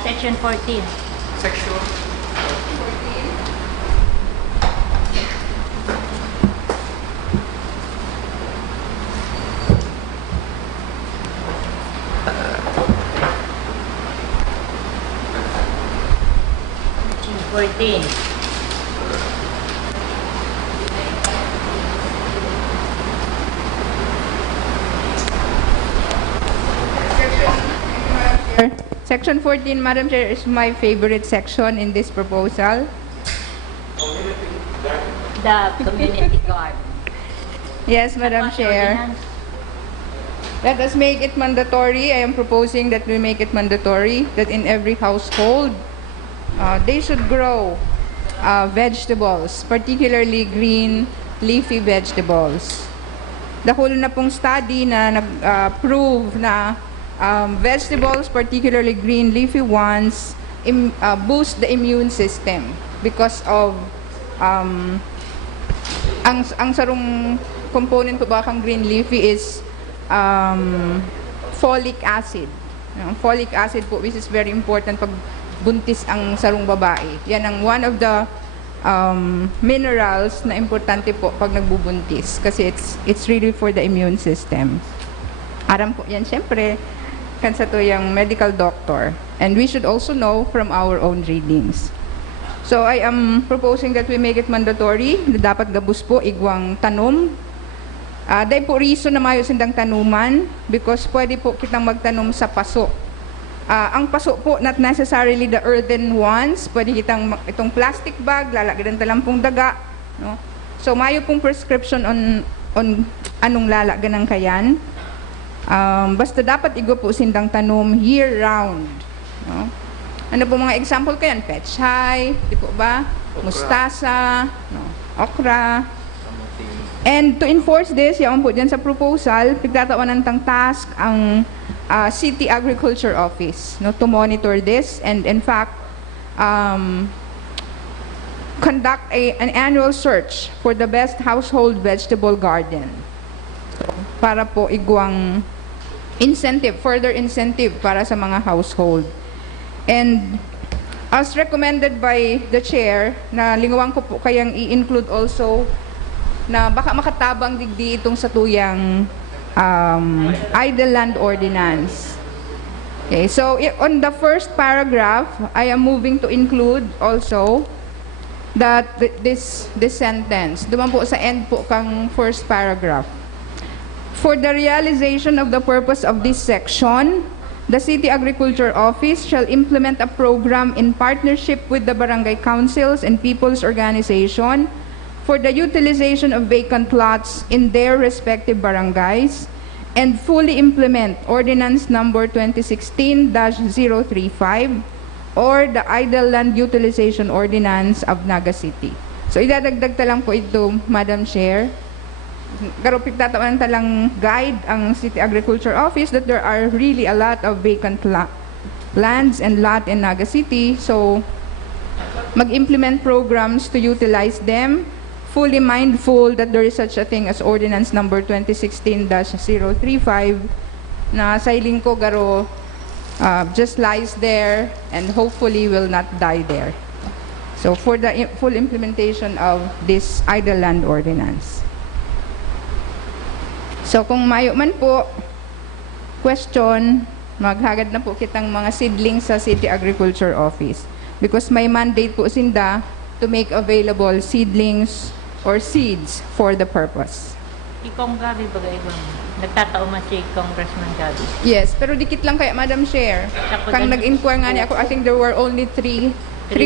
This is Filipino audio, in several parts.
Section 14. Section 14. Section 14, Madam Chair, is my favorite section in this proposal. The community guard. Yes, Madam Chair. Let us make it mandatory. I am proposing that we make it mandatory that in every household, they should grow vegetables, particularly green leafy vegetables. Dahil na pong study na nag-prove na vegetables, particularly green leafy ones, boost the immune system because of ang sarong component po ba kang green leafy is folic acid. Folic acid po, which is very important pag buntis ang sarong babae. Yan ang one of the minerals na importante po pag nagbubuntis kasi it's really for the immune system. Aram po yan syempre kansa to yung medical doctor, and we should also know from our own readings. So I am proposing that we make it mandatory na dapat gabus po igwang tanom. Dahil po reason na mayo sindang tanuman because pwede po kitang magtanom sa paso. Ang paso po, not necessarily the earthen ones. Pwede kitang itong plastic bag, lalagyan talampong daga. No? So mayo pong prescription on anong lalagyan ng kayan. Basta dapat igo po sindang tanom year-round. No? Ano po mga example kayan? Pechay, di po ba? Okra. Mustasa, no? Okra. And to enforce this, yaon po dyan sa proposal, pagtatawanan tang task ang City Agriculture Office, no, to monitor this and in fact conduct an annual search for the best household vegetable garden. So, para po igwang incentive, further incentive para sa mga household. And as recommended by the chair, na lingawang ko po kayang i-include also na baka makatabang digdi itong sa tuyang idle land ordinance. Okay, so on the first paragraph, I am moving to include also that this sentence. Duman po sa end po kang first paragraph. For the realization of the purpose of this section, the City Agriculture Office shall implement a program in partnership with the barangay councils and people's organization for the utilization of vacant lots in their respective barangays and fully implement Ordinance Number 2016-035 or the Idle Land Utilization Ordinance of Naga City. So idadagdag talang po ito, Madam Chair. Garupit tatawan talang guide ang City Agriculture Office that there are really a lot of vacant lands and lot in Naga City. So mag-implement programs to utilize them, fully mindful that there is such a thing as Ordinance Number 2016-035 na sailing ko garo just lies there and hopefully will not die there. So for the full implementation of this idle land ordinance. So kung mayo man po, question, maghagad na po kitang mga seedlings sa City Agriculture Office because may mandate po sinda to make available seedlings or seeds for the purpose. Ikong Gabi bagay bang nagtatao si Congressman Gabi. Yes, pero dikit lang kaya Madam Chair. Kang nag-inquire nga niya ako, I think there were only three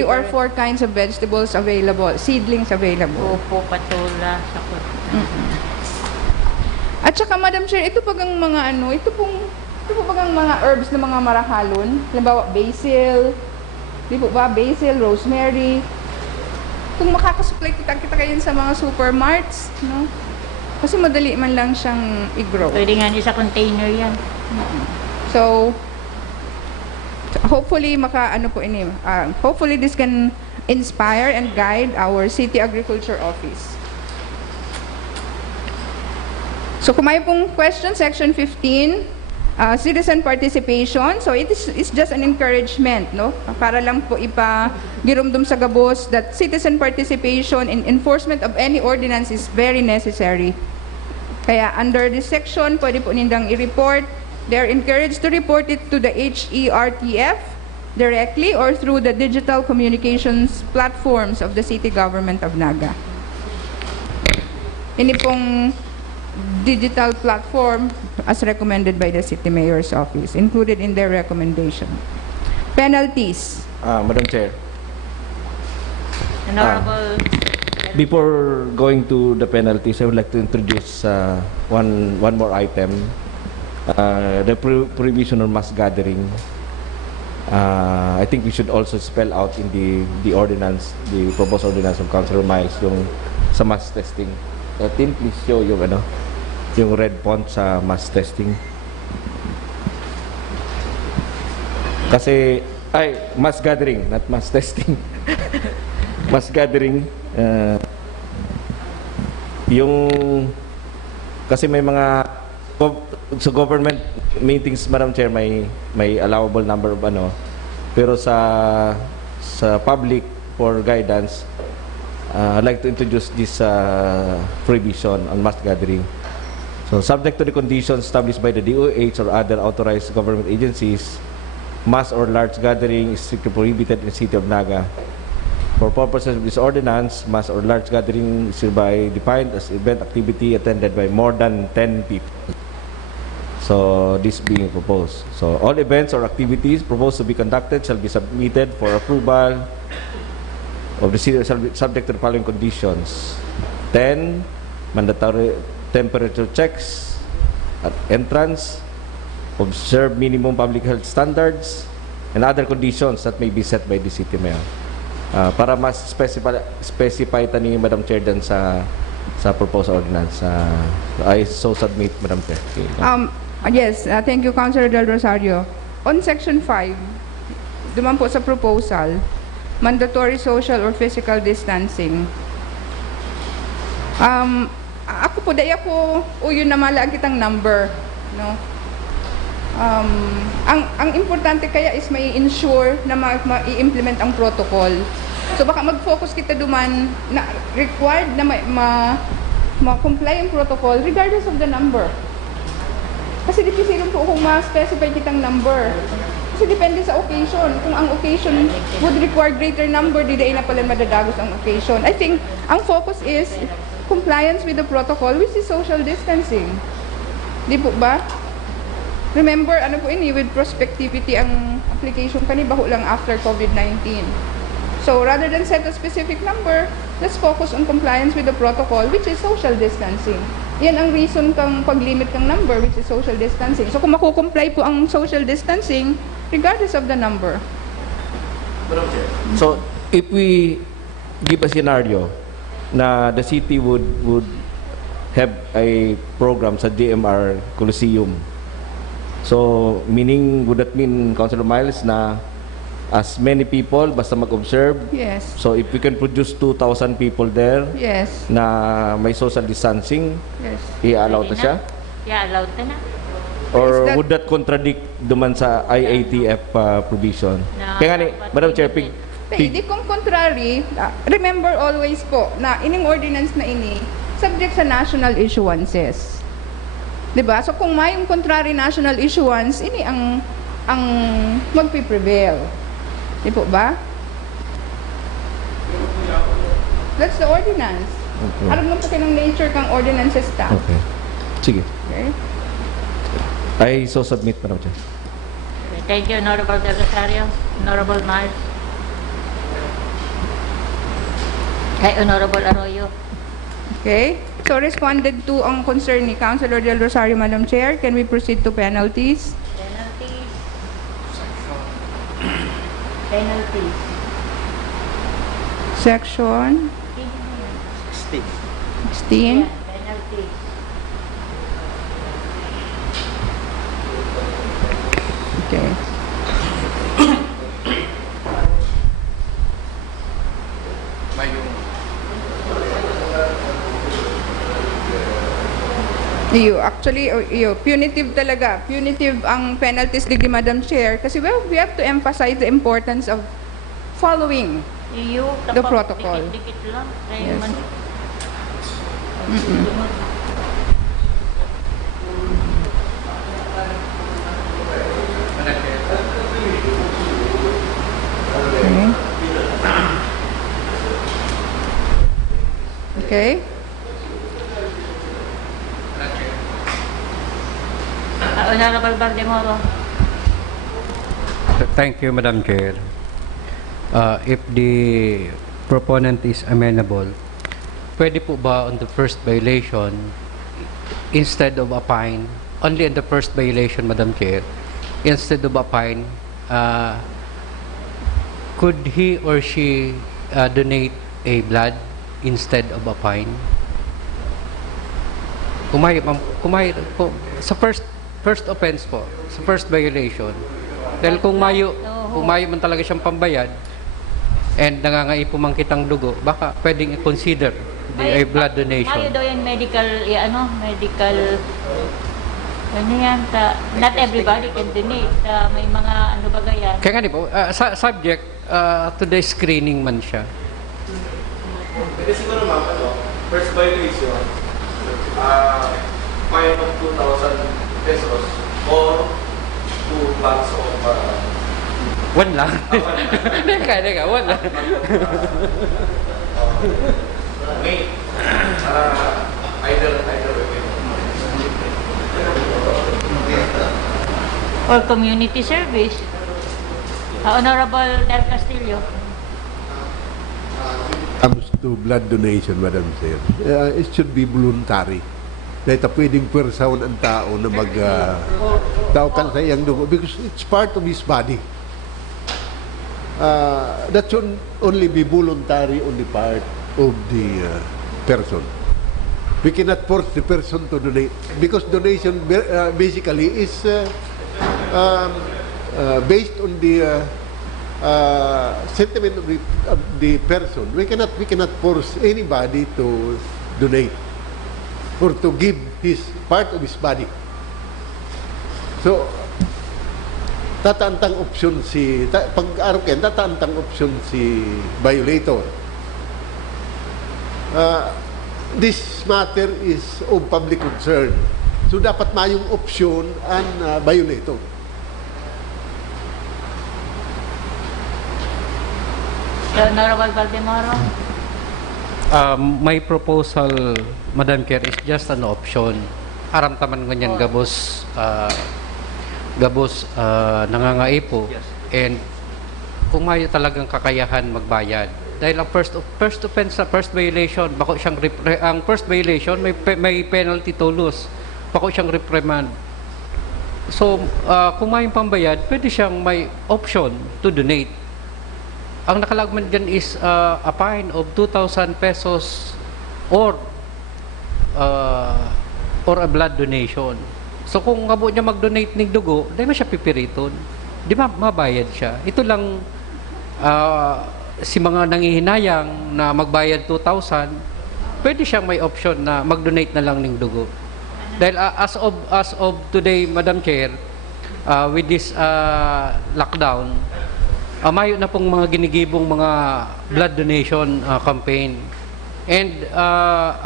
or four kinds of vegetables available, seedlings available. Opo, patola, sakot. At saka Madam Chair, ito pagang mga ito po pagang mga herbs na mga marahalon. Halimbawa, basil, di po ba, basil, rosemary. Kung makakasupply kita kayo sa mga supermarts, no? Kasi madali man lang siyang i-grow. Pwede nga niya sa container yan. So, hopefully hopefully this can inspire and guide our City Agriculture Office. So kung may pong question, Section 15, Citizen participation, so it's just an encouragement, no? Para lang po ipagirumdum sa gabos that citizen participation in enforcement of any ordinance is very necessary. Kaya under this section, pwede po nindang i-report. They're encouraged to report it to the HERTF directly or through the digital communications platforms of the City Government of Naga. Ini pong digital platform as recommended by the City Mayor's Office, included in their recommendation. Penalties. Madam Chair, Honorable, before going to the penalties, I would like to introduce one more item, the prohibition on mass gathering. I think we should also spell out in the ordinance, the proposed ordinance of Councilor Miles, yung sa mass testing. Tim, please show yung yung red font sa mass testing. Kasi, mass gathering, not mass testing. Mass gathering, kasi may mga, sa government meetings, Madam Chair, may allowable number of pero sa public for guidance, I'd like to introduce this prohibition on mass gathering. So, subject to the conditions established by the DOH or other authorized government agencies, mass or large gathering is strictly prohibited in the City of Naga. For purposes of this ordinance, mass or large gathering is hereby defined as event activity attended by more than 10 people. So, this being proposed. So, all events or activities proposed to be conducted shall be submitted for approval of the city, subject to the following conditions. 10, mandatory temperature checks at entrance, observe minimum public health standards, and other conditions that may be set by the City Mayor. Para mas specify tani Madam Chair dan sa proposed ordinance. I so submit, Madam Chair. Yes, thank you, Councilor Del Rosario. On Section 5, duman po sa proposal, mandatory social or physical distancing. Ako po, daya ko, yun na malaan kitang number, no? Ang importante kaya is may ensure na ma-i-implement ang protocol. So baka mag-focus kita duman na required na ma-comply ang protocol regardless of the number. Kasi difficile po kung ma-specify kitang number. Kasi depende sa occasion. Kung ang occasion would require greater number, di na pala madadagos ang occasion. I think ang focus is compliance with the protocol, which is social distancing. Di po ba? Remember, with prospectivity ang application kanibaho lang after COVID-19. So, rather than set a specific number, let's focus on compliance with the protocol, which is social distancing. Yan ang reason kang pag-limit ng number, which is social distancing. So, kung makukomply po ang social distancing, regardless of the number. So, if we give a scenario na the city would have a program sa DMR Coliseum. So, would that mean, Councilor Miles, na as many people, basta mag-observe? Yes. So, if we can produce 2,000 people there, Yes. na may social distancing, Yes. i-allow ta siya? yeah, allowed na. Is Or that- would that contradict duman sa IATF provision? No, Kaya nga ni, dapat Madam Chair, limited. Di kung contrary, remember always po na ining ordinance na ini subject sa national issuances. 'Di ba? So kung may yung contrary national issuance, ini ang magpi-prevail. Di po ba? That's the ordinance. Okay. Alam mo po kayo ng nature kang ordinances ta. Okay. Sige. Okay? I so submit, Madam Chair. Thank you, Honorable Del Rosario. Honorable Miles. Kay Honorable Arroyo. Okay? So responded to ang concern ni Councilor Del Rosario, Madam Chair. Can we proceed to penalties? Penalties. Penalties. Section 16. Yeah, penalties. Okay. Actually, punitive talaga. Punitive ang penalties degree, Madam Chair. Kasi we have to emphasize the importance of following. The protocol. Dikit-dikit lang. Kaya Yes. man. Okay. Honorable Baldemoro. Thank you, Madam Chair. If the proponent is amenable, pwede po ba on the first violation, instead of a fine, only on the first violation, Madam Chair, instead of a fine, could he or she donate a blood instead of a fine? Sa first offense po, sa first violation, dahil kung mayo man talaga siyang pambayad and nangangaipo man kitang dugo, baka pwedeng i-consider a blood donation. Mayo daw yan medical, medical, ano yan, not everybody can donate. May mga ano ba yan. Kaya nga di po, subject to the screening man siya. Pwede siguro ma'am, first violation, fine of 2,000 pesos or 2 months of One lang. Teka, one lang. May either way. Or community service. Honorable Del Castillo. Comes to blood donation, Madam Chair, it should be voluntary. Dahil pwedeng pwersawan ang tao na tawkan sa iyang dugo because it's part of his body. That should only be voluntary on the part of the person. We cannot force the person to donate because donation basically is based on the sentiment of the person. We cannot force anybody to donate or to give his part of his body. So tataantang option pag-aroken, tataantang option si violator. This matter is of public concern. So dapat mayong option ang violator. Honorable Baldemoro. My proposal, Madam Chair, is just an option. Aramtaman ko niyan gabos nangangaipo and kung mayo talagang kakayahan magbayad. Dahil ang first offense sa first violation, bako siyang ang first violation may penalty to lose. Bako siyang reprimand. So, kung mayong pambayad, pwede siyang may option to donate. Ang nakalagman dyan is a fine of 2,000 pesos or a blood donation. So kung ngabo niya mag-donate ng dugo, dahil siya pipiriton. Di ba mabayad siya? Ito lang si mga nangihinayang na magbayad 2,000, pwede siyang may option na mag-donate na lang ng dugo. Dahil as of today, Madam Chair, with this lockdown, mayo na pong mga ginigibong mga blood donation campaign. And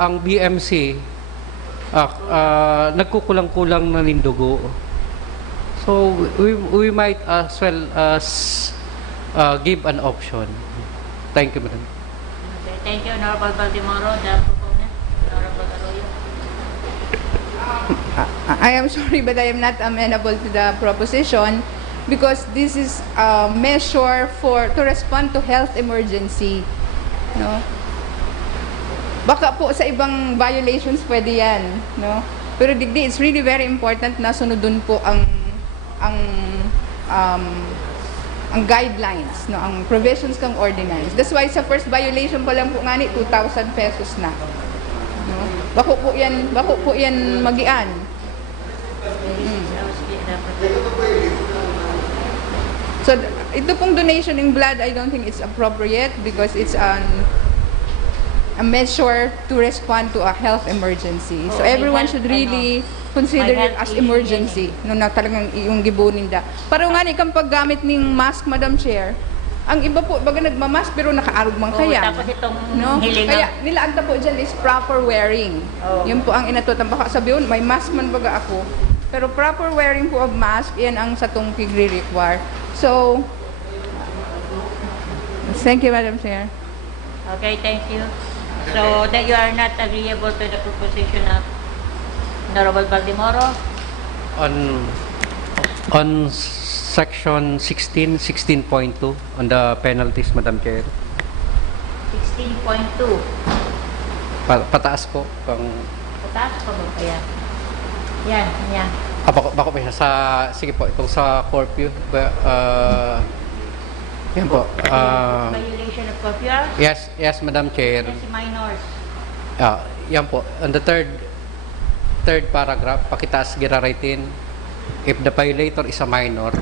ang BMC, nagkukulang-kulang na ng dugo. So, we might as well give an option. Thank you, Madam. Okay, thank you, Honorable Baldemoro. The proponent, Honorable Arroyo. I am sorry, but I am not amenable to the proposition because this is a measure to respond to health emergency. No? Baka po sa ibang violations pwede yan, no? Pero digdi, it's really very important na sunodun po ang guidelines, no? Ang provisions ng ordinance. That's why sa first violation pa lang po ngani 2,000 pesos na. No? Bako po yan magian. So ito pong donation in blood, I don't think it's appropriate because it's a measure to respond to a health emergency. So may everyone health, should really consider may it health as issue emergency. No na talagang yung gibunin da. Pero nga ni kang paggamit ng mask, Madam Chair, ang iba po, baga nagmamask pero nakaarog man kaya. Tapos itong No? hilinga. Kaya nilaanta po dyan is proper wearing. Oh. Yun po ang inatutan. Baka sabihin, may mask man baga ako. Pero proper wearing po of mask, yan ang sa tong pigre-require. So, thank you, Madam Chair. Okay, thank you. So that you are not agreeable to the proposition of Honorable Baldemoro? On section 16.2 on the penalties, Madam Chair. 16.2. Pataas po. Pataas pa ba kaya? Yan, yan. Bako pa siya sa, sige po, itong sa curfew. Yan po. Violation of curfew? Yes, Madam Chair. Kasi minors. Yan po. On the third paragraph, pakitaas giraritin, if the violator is a minor,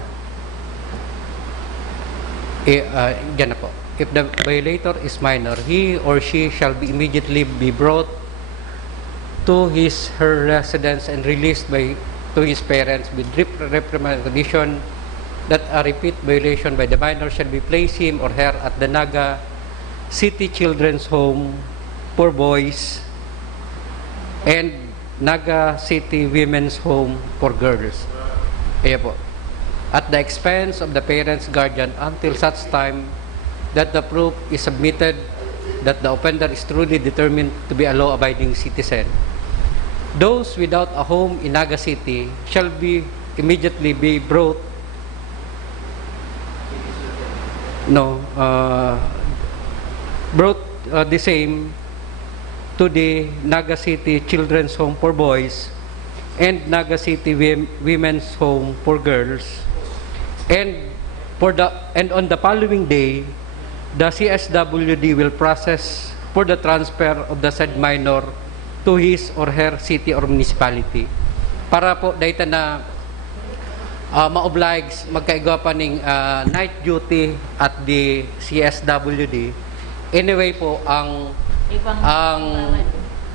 yan na po. If the violator is minor, he or she shall be immediately be brought to her residence and released to his parents with reprimand condition that a repeat violation by the minor shall be placed him or her at the Naga City Children's Home for boys and Naga City Women's Home for girls. Ayan po. At the expense of the parents, guardian until such time that the proof is submitted that the offender is truly determined to be a law-abiding citizen. Those without a home in Naga City shall be immediately be brought the same to the Naga City Children's Home for boys and Naga City Women's Home for girls, and on the following day the CSWD will process for the transfer of the said minor to his or her city or municipality para po data na ma-oblige magkaigawa pa ng night duty at the CSWD. Anyway po, ang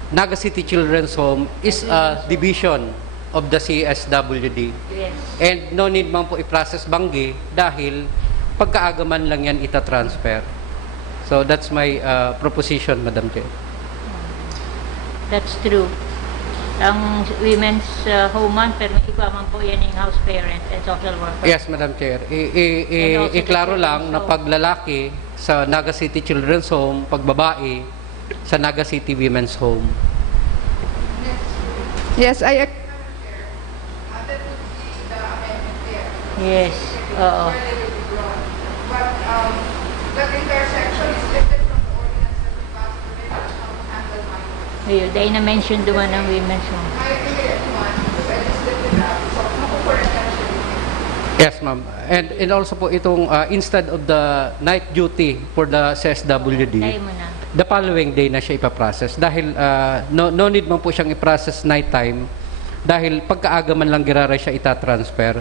Naga City Children's Home is a division of the CSWD. Yes. And no need man po i-process banggi dahil pagkaagaman lang yan ita-transfer. So that's my proposition, Madam Chair. That's true. Ang women's home man, pero iba man po yan yung house parent and social worker. Yes, Madam Chair. Iklaro lang na paglalaki sa Naga City Children's Home, pagbabae sa Naga City Women's Home. Yes, I Yes. Oo. But that intersection is lifted from the ordinance that we passed today on how to handle minors. Ayun, dahil na-mention duman ng women's home. I agree with one because I just lifted that. So, makukorek na siya. Yes, ma'am. And also po itong instead of the night duty for the CSWD, Dahil mo na. the following day na siya ipaprocess. Dahil no need man po siyang i-process nighttime dahil pagkaaga man lang giraray siya itatransfer.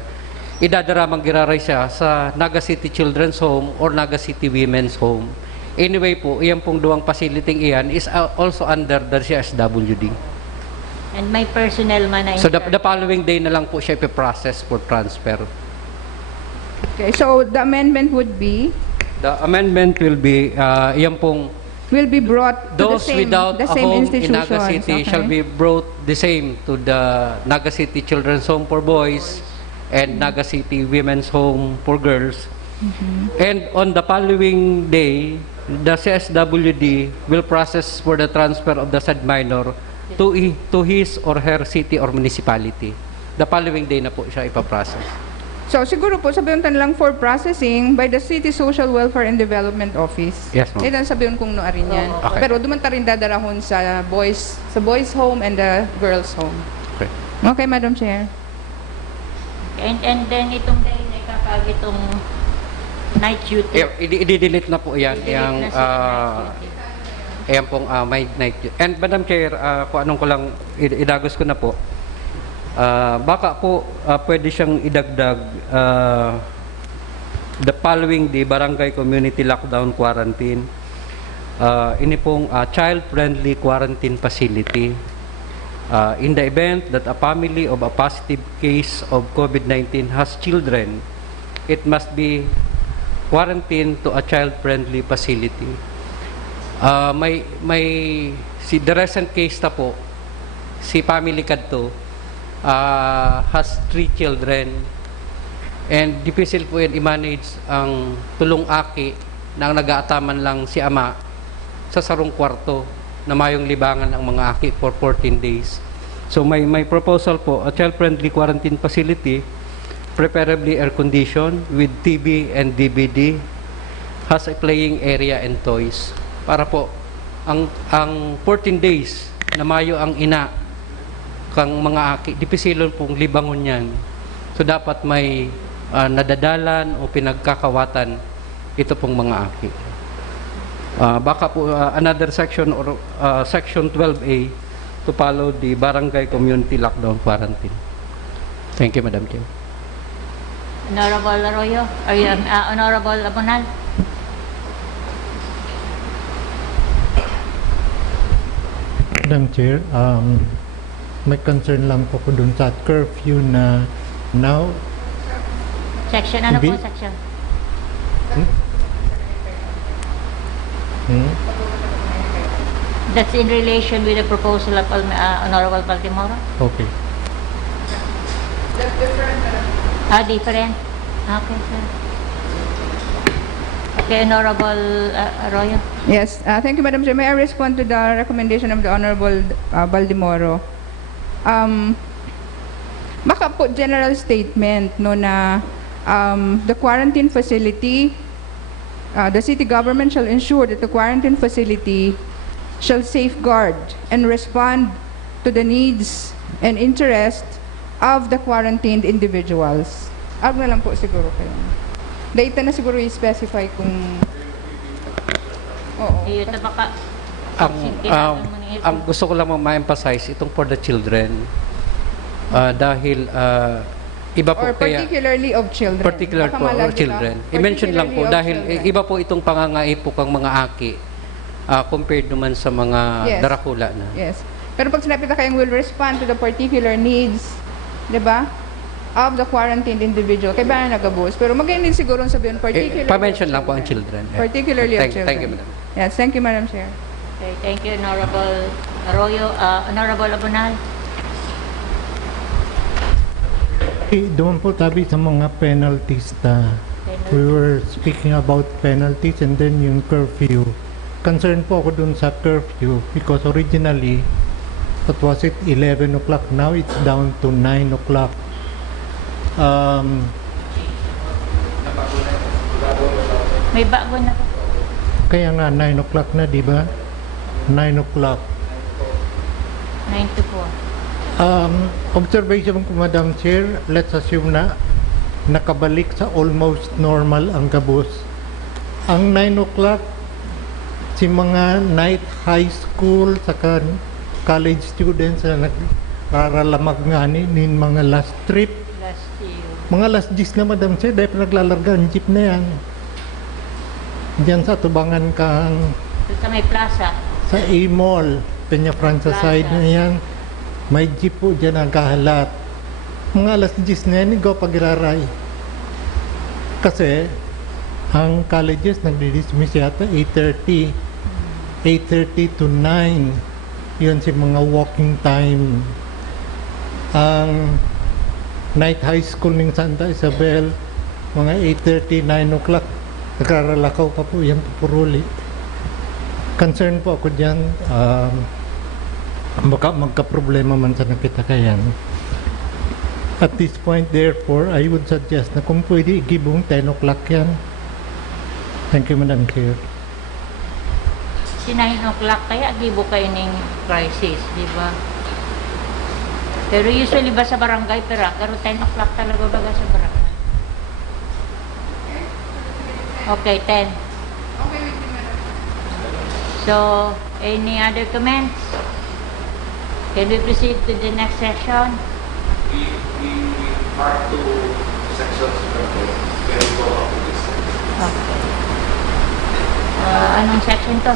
Idadaramang giraray siya sa Naga City Children's Home or Naga City Women's Home. Anyway po, iyan pong duwang facility iyan is also under the CSWD. And may personnel man na So the following day na lang po siya ipaprocess for transfer. Okay, so the amendment would be, The amendment will be, iyan pong will be brought to those without the a same home in institutions. Naga City Okay. shall be brought the same to the Naga City Children's Home for boys and Naga City Women's Home for girls. And on the following day, the CSWD will process for the transfer of the said minor to his or her city or municipality. The following day na po siya ipaprocess. So siguro po sabihin lang for processing by the City Social Welfare and Development Office. Yes, ma'am. Ito sabihin kung no arin yan. Okay. Pero dumanta rin dadarahon sa boys home and the girls home. Okay. Okay, Madam Chair. And then itong dahil na ikakag itong night duty. I-delete na po yan. I-delete Yung, na siya ng night duty. ayan pong my night duty. And Madam Chair, kung anong ko lang, idagos ko na po. Baka po pwede siyang idagdag the following day barangay community lockdown quarantine ini pong child-friendly quarantine facility. In the event that a family of a positive case of COVID-19 has children, it must be quarantined to a child-friendly facility. The recent case na po, si family kadto has 3 children, and difficile po yan i-manage ang tulong aki na ang nag-aataman lang si ama sa sarong kwarto na mayong libangan ang mga aki for 14 days. So may proposal po, a child-friendly quarantine facility, preferably air-conditioned with TV and DVD, has a playing area and toys. Para po, ang 14 days na mayo ang ina kang mga aki, dipisilon pong libangon yan. So dapat may nadadalan o pinagkakawatan ito pong mga aki. Baka po another section or section 12A to follow the barangay community lockdown quarantine. Thank you, Madam Chair. Honorable Arroyo, Honorable Abonal. Madam Chair, may concern lang po ko dun sa curfew na now. Section, ano po section? That's in relation with the proposal of Honorable Baltimore? Okay. Different? Okay, sir. Okay, Honorable Arroyo. Yes, thank you, Madam Chair. May I respond to the recommendation of the Honorable Baldimoro? Baka po general statement no na the quarantine facility, the city government shall ensure that the quarantine facility shall safeguard and respond to the needs and interest of the quarantined individuals. Ag na lang po siguro kayo. Data na siguro i-specify kung... Oo. Ito baka... Ang gusto ko lang ma-emphasize itong for the children, dahil iba po Or particularly of children. particular Baka po or malagi children. ka. I-mention lang po Particularly of dahil children. iba po itong pangangaipok ang mga aki compared naman sa mga Yes. darakula na. Yes. Pero pag sinabi na kayong will respond to the particular needs, di ba, of the quarantined individual, kaya ba na nag-abuse? Pero magayon din siguro sabihin particularly Pa-mention of lang po ang children. children. Particularly of children. Thank you, Madam. Yes, thank you, Madam Chair. Okay, thank you, Honorable Arroyo. Honorable Abonal. Doon po tabi sa mga penalties na we were speaking about penalties and then yung curfew. Concerned po ako dun sa curfew because originally, what was it, 11 o'clock? Now it's down to 9 o'clock. May bago na po. Kaya nga 9 o'clock na, di ba? 9 o'clock. 9 to 4. Observation ko, Madam Chair, let's assume na nakabalik sa almost normal ang gabos. Ang 9 o'clock, si mga night high school saka college students na nag-aralamag nga ni mga last trip. Last year. Mga last G's na, Madam Chair, dahil naglalarga ang jeep na yan. Diyan sa tubangan kang Doon sa may plaza. sa A-Mall, Peña Francia side na yan. May jeep po dyan nagkahalat. Mga alas 10 na yan, ikaw pag-iraray. Kasi, ang colleges nagdi-dismiss yata 8:30. 8:30 to 9. Yun si mga walking time. Ang night high school ng Santa Isabel, mga 8:30, 9 o'clock. Nagraralakaw pa po yan, pupuruli. Concern po ako dyan, baka magka-problema man sa nakitakayan. At this point, therefore, I would suggest na kung pwede igibong 10 o'clock yan. Thank you, Madam Chair. Si 9 o'clock kaya gibo kayo ng crisis, di ba? Pero usually ba sa barangay pero 10 o'clock talaga baga sa barangay? Okay, 10. So, any other comments? Can we proceed to the next section? We part to sections, pero go up to this. Okay. Anong section to?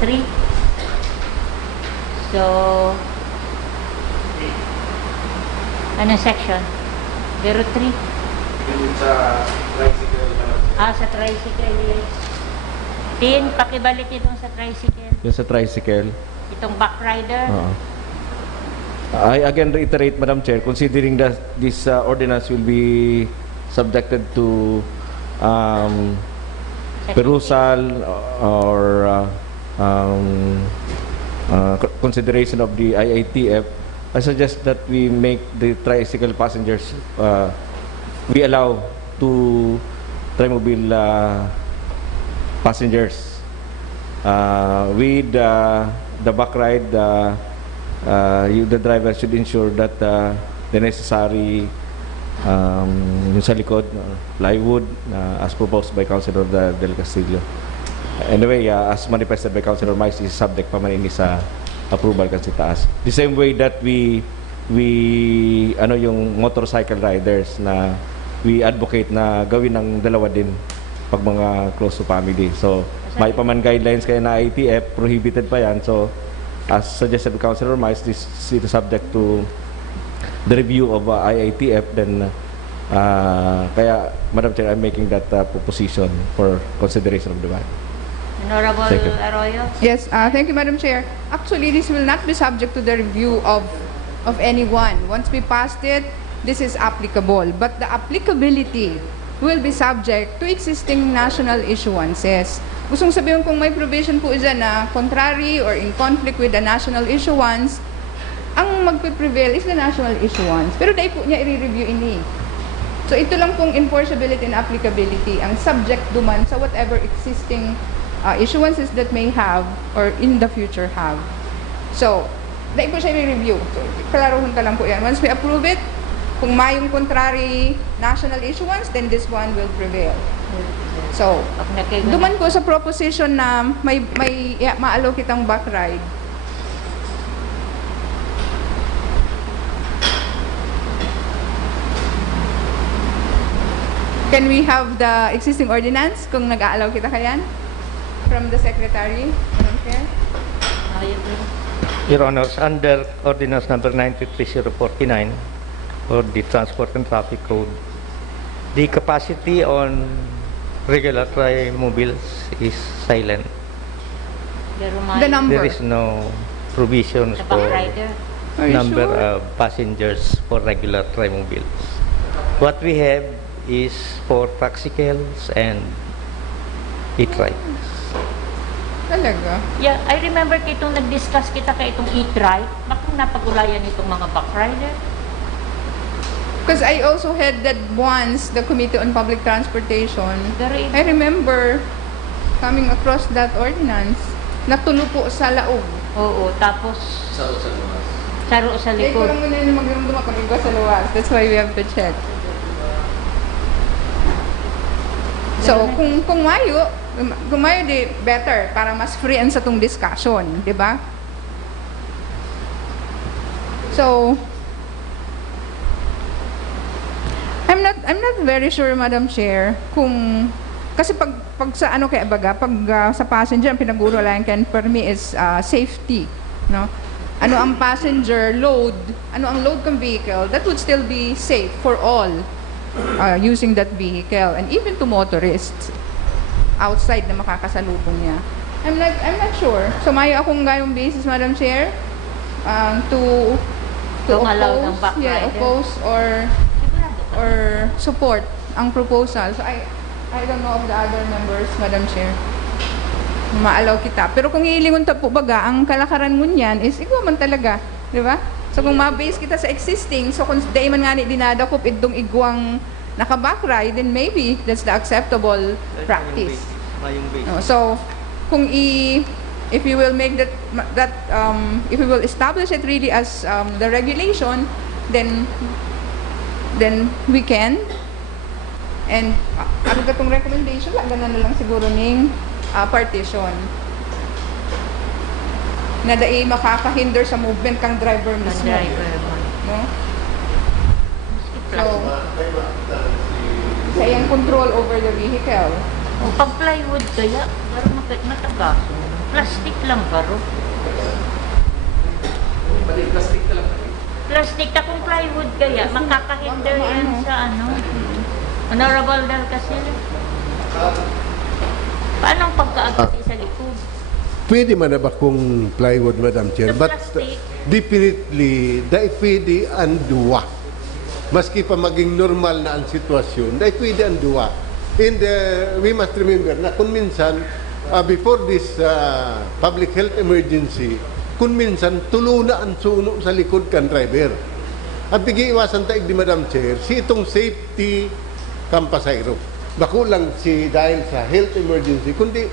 3. So, anong section? 03. Sa tricycle, yes. Tin, pakibalik itong sa tricycle. Yung sa tricycle. Itong back rider. I again reiterate, Madam Chair, considering that this ordinance will be subjected to perusal or consideration of the IITF, I suggest that we make the tricycle passengers, we allow two trimobile passengers with the back ride. The driver should ensure that the necessary yung sa likod, plywood, as proposed by Councilor Del Castillo. Anyway, as manifested by Councilor Mais, is subject pa man ini sa approval kasi taas. The same way that we yung motorcycle riders na we advocate na gawin ng dalawa din pag mga close to family. So, may pa man guidelines kaya na ITF, prohibited pa yan. So, as suggested by Councilor Mais, this is subject to the review of IITF. Then, kaya, Madam Chair, I'm making that proposition for consideration of the ban. Honorable Thank you. Arroyo. Yes, thank you, Madam Chair. Actually, this will not be subject to the review of anyone. Once we passed it, this is applicable. But the applicability will be subject to existing national issuances. Gustong sabihin kung may provision po dyan na contrary or in conflict with the national issuance, ang magpe-prevail is the national issuance. Pero dahil po niya i-review ini. So ito lang pong enforceability and applicability ang subject duman sa whatever existing issuances that may have or in the future have. So, dahil po siya i-review. So, kalaruhon ka lang po yan. Once we approve it, kung mayong contrary national issuance, then this one will prevail. So, duman po sa proposition na may maalo kitang back ride. Can we have the existing ordinance kung nag-aalaw kita kayan? From the Secretary, Madam Chair? Your Honors, under Ordinance Number 93049 for the Transport and Traffic Code, the capacity on regular tri-mobiles is silent. The number. There is no provisions The for back rider. Are you number sure? of passengers for regular tri-mobiles. What we have is for taxicals and e-trikes. Talaga? Yeah, I remember kitong nag-discuss kita kay itong e-trike. Bakit napag-ulayan itong mga back rider? Because I also headed once the Committee on Public Transportation. I remember coming across that ordinance. Natulo po sa laog. Oo, tapos saro sa Dahil ko likod. lang muna yung magdumdum ako iba sa luwas. That's why we have to check. So, kung mayo di better para mas free sa tong discussion, di ba? So, I'm not very sure, Madam Chair, kung kasi pag sa ano kaya baga, pag sa passenger ang pinag-uuralan kan per me is safety, no? Ano ang passenger load, ano ang load ng vehicle, that would still be safe for all using that vehicle and even to motorists outside na makakasalubong niya. I'm not sure. So may akong gayong basis, Madam Chair, to allow ng back rider. oppose or support ang proposal. So I don't know of the other members, Madam Chair. Maalaw kita. Pero kung iilingon ta po baga, ang kalakaran mo niyan is ikaw man talaga, di ba? So kung ma-base kita sa existing, so kung day man nga ni dinadakop itong igwang naka-backride, then maybe that's the acceptable practice. No, so kung if you will make that if you will establish it really as the regulation, then we can. And ano katong recommendation, ganun na lang siguro ning partition. Na dai makakahinder sa movement kang driver mismo. No? So, sa iyang control over the vehicle. Pag plywood kaya, parang bakit matagas? Plastic lang baro. Plastic na kung plywood kaya, makakahinder yan sa ano. Honorable dahil kasi. Paano ang pagkaagati sa likod? Pwede man na ba kung plywood, Madam Chair? Sa But plastic. definitely, dahil pwede ang duwa. Maski pa maging normal na ang sitwasyon, dahil pwede ang duwa. And we must remember na kung minsan, before this public health emergency, kung minsan tulo na ang suno sa likod kan driver. At bigi-iwasan tayo di Madam Chair, si itong safety kampasayro. Bako lang si dahil sa health emergency, kundi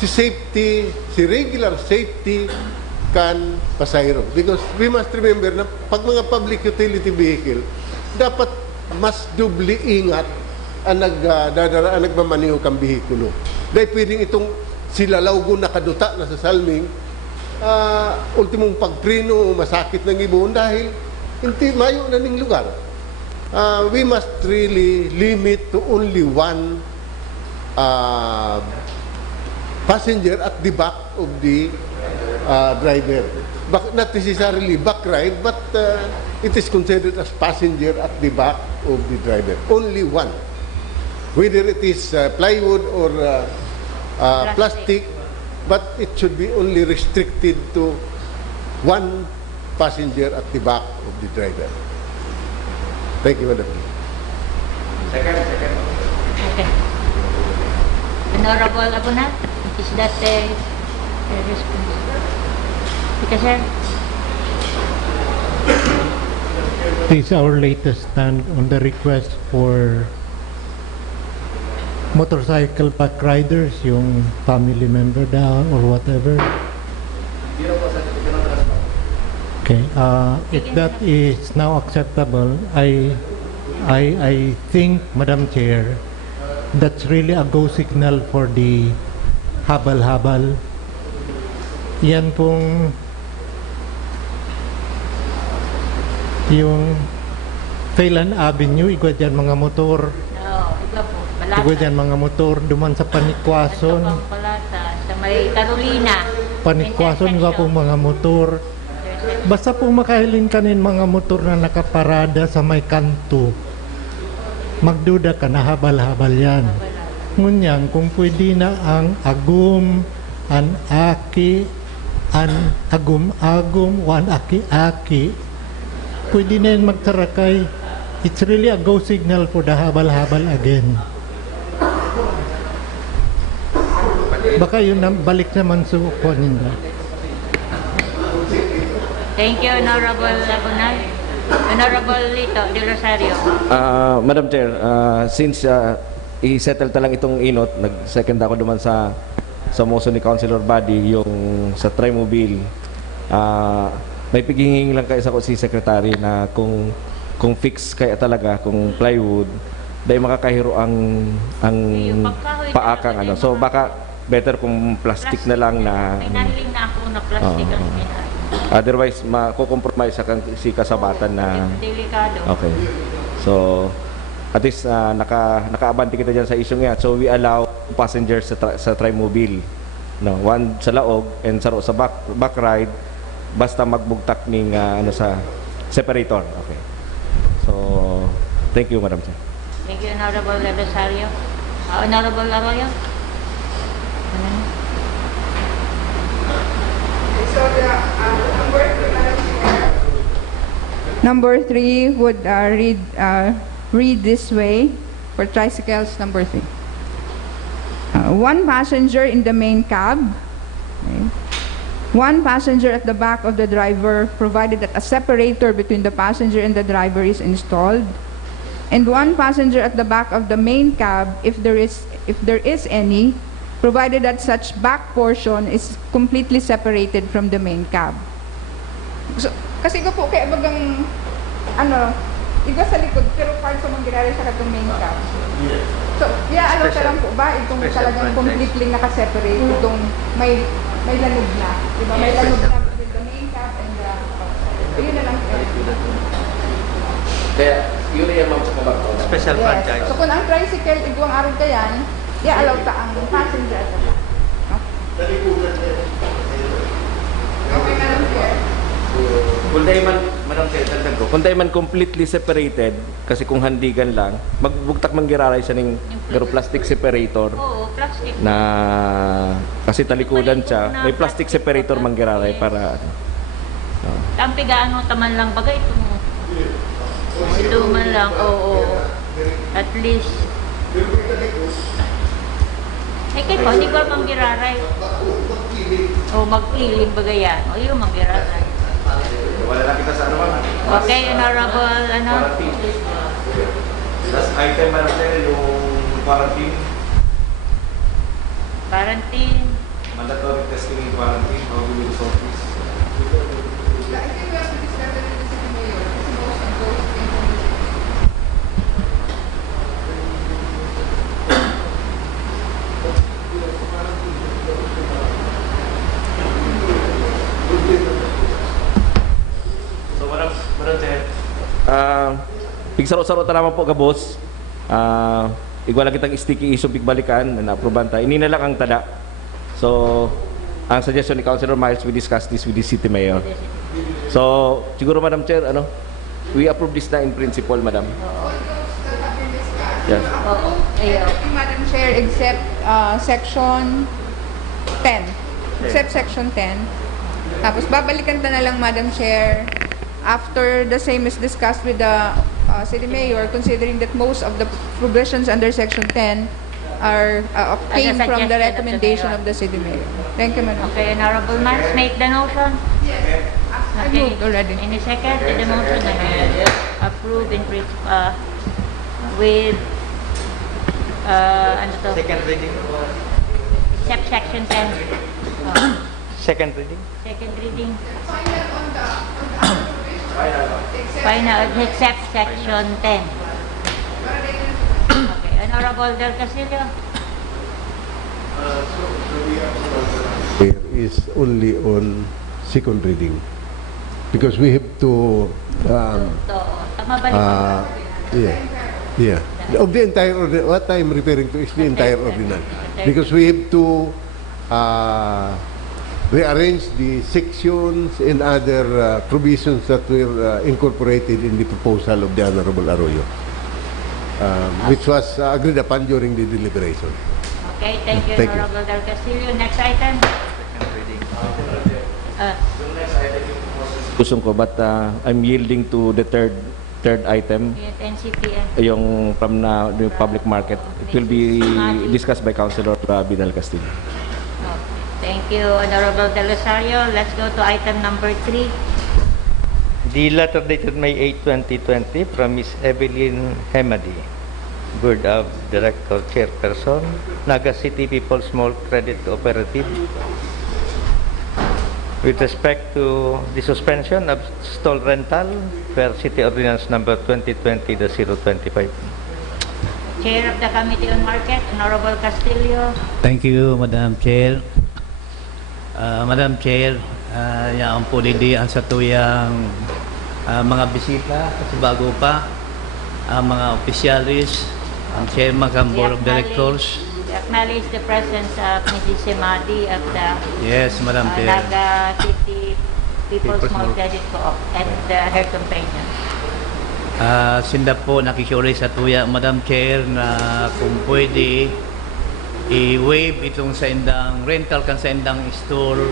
si safety, si regular safety kan pasayro. Because we must remember na pag mga public utility vehicle, dapat mas dubli ingat ang nagmamaniho kang bihikulo. Dahil pwedeng itong silalaw ko nakaduta na sa salming, ultimong pagprino, masakit ng ibon dahil hindi mayo na ning lugar. We must really limit to only one passenger at the back of the driver. Not necessarily back ride, but it is considered as passenger at the back of the driver. Only one. Whether it is plywood or plastic, but it should be only restricted to one passenger at the back of the driver. Thank you, Madam. Okay. Honorable Abunat, is that the response? Because sir, This is our latest stand on the request for motorcycle back riders, yung family member daw or whatever. Okay, if that is now acceptable, I think, Madam Chair, that's really a go signal for the habal-habal. Yan pong yung Phelan Avenue, igwa dyan mga motor, iba po, Balata. igwa dyan mga motor, duman sa Panikwason, Sa Balata, sa may Carolina. Panikwason, igwa pong mga motor. Basta po makahiling kanin mga motor na nakaparada sa may kanto, magduda ka na habal-habal yan. Ngunyan, kung pwede na ang agum, an aki, an agum-agum, wan aki-aki, pwede na yan magtarakay. It's really a go signal for the habal-habal again. Baka yun na, balik naman sa kunin na. Thank you, Honorable Abunat. Honorable Lito de Rosario. Madam Chair, since i-settle talang itong inot, nag-second ako duman sa motion ni Councilor Buddy, yung sa Trimobile. May pigingin lang kayo sa si Secretary na kung fix kaya talaga, kung plywood, dahil makakahiro ang paakang ano. So baka better kung plastic na lang na. May nahiling na ako na plastic ang pinay. Otherwise, makukompromise si kasabatan na. Delikado. Okay. So, at least naka-abante kita dyan sa issue nga. So, we allow passengers sa Trimobile. No, one sa laog and sa back ride, basta magbugtak ning sa separator. Okay. So, thank you, Madam Chair. Thank you, Honorable Rosario. Honorable Arroyo. Ano? Number 3 would read this way for tricycles. Number 3. One passenger in the main cab. Okay. One passenger at the back of the driver, provided that a separator between the passenger and the driver is installed. And one passenger at the back of the main cab, if there is any, provided that such back portion is completely separated from the main cab. So, kasi ko po kaya bagang iba sa likod pero part sa mga ginari sa katong main cab. So, alam ka lang po ba itong talagang completely naka-separate itong may lanog na, di ba? May lanog na with the main cab and the outside. Yun na lang. Kaya, yun yung mga kumabak. Special franchise. So, kung ang tricycle, iguang araw ka yan, alaw ka ang passenger at the back. Okay? Okay, Madam Chair. Kung tayo man, Madam Chair, dagdag ko, kung tayo man completely separated, kasi kung handigan lang, magbugtak manggiraray sa ning garo plastic separator Oo, plastic. na kasi talikudan siya, may plastic separator manggiraray para Tampigaan mo taman lang bagay ito mo. Ito man lang, oo. At least. Eh kay pa, hindi ko manggiraray. O magpiling bagay yan. O yung manggiraray. wala lang kita sa ano man. Okay, honorable, ano? Last item, Madam Chair, yung quarantine, Quarantine. mandatory testing in quarantine, how we will solve this. I think we have to discuss it with the City Mayor kasi most of those information. So, Madam Chair, pigsaro-saro ta naman po ka boss. Igwala kitang sticky issue bigbalikan na na-aproban ta. Ini na lang ang tada. So, ang suggestion ni Councilor Miles, we discuss this with the City Mayor. So, siguro Madam Chair, we approve this na in principle, Madam. Yes. Oo, ayaw. Everything, Madam Chair, except section 10. Except section 10. Tapos babalikan ta na lang, Madam Chair, after the same is discussed with the City Mayor, considering that most of the provisions under section 10 are came As a from the suggestion recommendation of of the City Mayor. Thank you, Madam. Okay, honorable Miles, make the motion. I moved already. Any second to the motion na approve in principle with ano to? Second reading. Except section 10. Second reading. Second reading. Final except section 10. Okay, honorable Del Castillo. Here is only on second reading because we have to Tama ba rin? yeah of the entire what I'm referring to is the entire ordinance because we have to rearrange the sections and other provisions that were incorporated in the proposal of the Honorable Arroyo, which was agreed upon during the deliberation. Okay, thank you, Thank you. honorable Del Castillo. Next item. Kusong ko, but I'm yielding to the third item, NCPN. yung from the public market. It will be discussed by Councilor Vidal Castillo. Thank you, honorable Del Rosario. Let's go to item number 3. The letter dated May 8, 2020 from Ms. Evelyn Hemadi, Board of Director Chairperson, Naga City People Small Credit Cooperative, with respect to the suspension of stall rental per City Ordinance number 2020-025. Chair of the Committee on Market, honorable Castillo. Thank you, Madam Chair. Madam Chair, yan po didiyan sa tuyang mga bisita kasi bago pa ang mga opisyalis, ang chairman ng Board of Directors. We acknowledge the presence of Mrs. Semadi of the Yes, Madam Chair. Naga City People's Small Credit Co-op and her companion. Sinda po nakikuri sa tuya, Madam Chair, na kung pwede i-waive itong sa indang rental kan sa indang store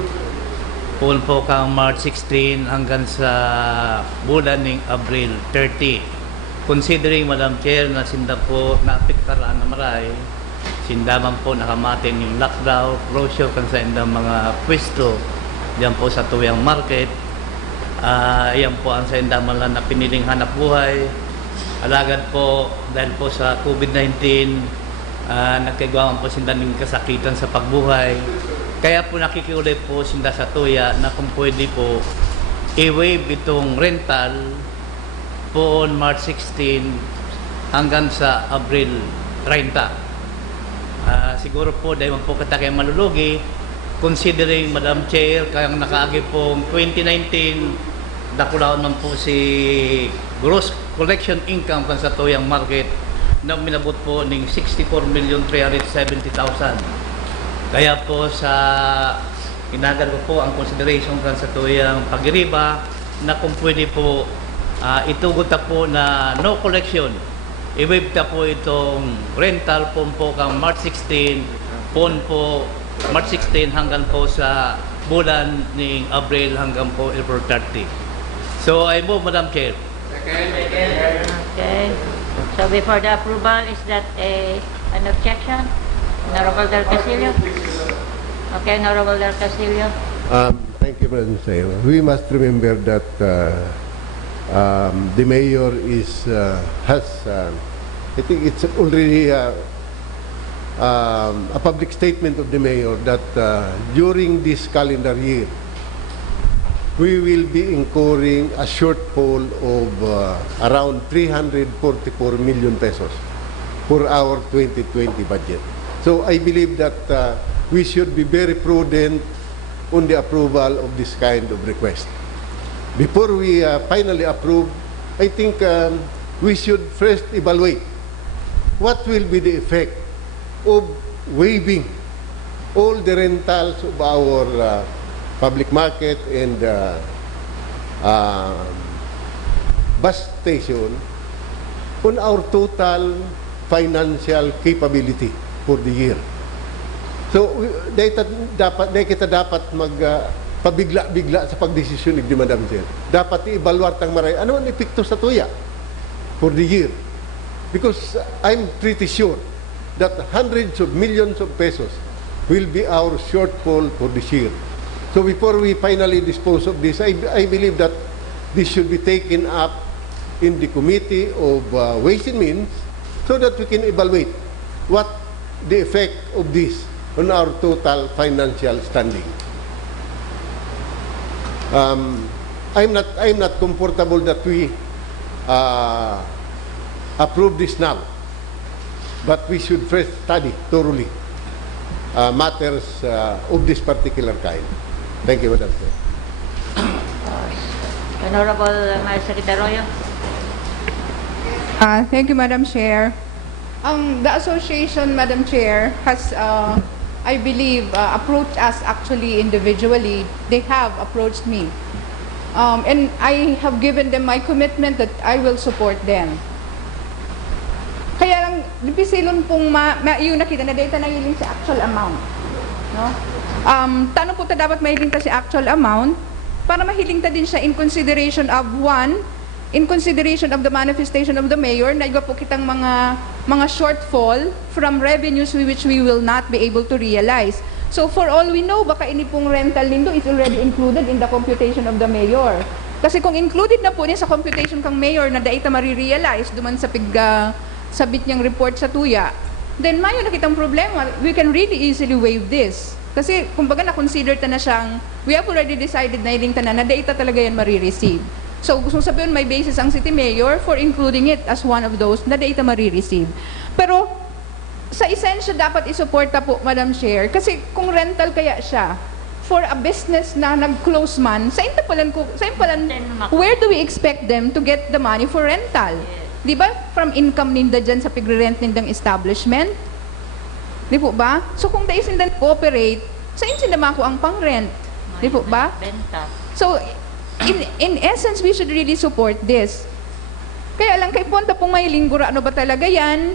po kang March 16 hanggang sa bulan ng Abril 30. Considering, Madam Chair, na sinda po naapektaraan na maray, sinda man po nakamatin yung lockdown, closure kan sa indang mga pwesto diyan po sa tuyang market. Iyan po ang sa indang man na piniling hanap buhay. Alagad po dahil po sa COVID-19, nagkagawan po sinda ng kasakitan sa pagbuhay. Kaya po nakikiulit po sinda sa tuya na kung pwede po i-waive itong rental po on March 16 hanggang sa Abril 30. Siguro po dahil po kata kayo malulugi, considering, Madam Chair, kayang nakaagi pong 2019 nakulaon man po si gross collection income kan sa tuyang market na minabot po ng 64,370,000. Kaya po sa inagal ko po ang consideration kan sa tuyang pagiriba na kung pwede po itugot ta po na no collection. I-waive ta po itong rental po kang March 16, po March 16 hanggang po sa bulan ng Abril hanggang po April 30. So I move, Madam Chair. Okay. So before the approval, is that an objection? Honorable Del Castillo? Okay, Honorable Del Castillo. Thank you, Madam Chair. We must remember that the mayor has, I think it's already a public statement of the mayor that during this calendar year, we will be incurring a shortfall of around 344 million pesos for our 2020 budget. So I believe that we should be very prudent on the approval of this kind of request. Before we finally approve, I think we should first evaluate what will be the effect of waiving all the rentals of our public market and bus station on our total financial capability for the year. So, kita dapat pabigla-bigla sa pagdesisyon ni Madam Chair. Dapat i-evaluate ang maray. Ano ang epekto sa tuya for the year? Because I'm pretty sure that hundreds of millions of pesos will be our shortfall for this year. So before we finally dispose of this, I believe that this should be taken up in the Committee of Ways and Means so that we can evaluate what the effect of this on our total financial standing. I'm not comfortable that we approve this now, but we should first study thoroughly matters of this particular kind. Thank you, Madam Chair. Honorable Secretary. Thank you, Madam Chair. The association, Madam Chair, has, I believe, approached us actually individually. They have approached me. And I have given them my commitment that I will support them. Kaya lang, dipisilon pong yung nakita na data na hiling sa actual amount. No? Tanong po ta dapat mahiling ta si actual amount para mahiling ta din siya in consideration of in consideration of the manifestation of the mayor na iba po kitang mga shortfall from revenues which we will not be able to realize. So for all we know, baka ini pong rental nindo is already included in the computation of the mayor. Kasi kung included na po niya sa computation kang mayor na data marirealize duman sa sabit niyang report sa tuya, then mayo nakitang problema. We can really easily waive this. Kasi kumbaga na-consider ta na siyang, we have already decided na iling na data talaga yan marireceive. So gusto sabihin may basis ang City Mayor for including it as one of those na data marireceive. Pero sa esensya dapat isuporta po, Madam Chair, kasi kung rental kaya siya, for a business na nag-close man, sa impalan, where do we expect them to get the money for rental? Di ba? From income ninda dyan sa pigre-rent nindang establishment? Di po ba? So kung dahil sindan cooperate, sa inyo sinama ko ang pang-rent. Di po ba? So, in essence, we should really support this. Kaya lang, kay punta pong may linggura, ano ba talaga yan?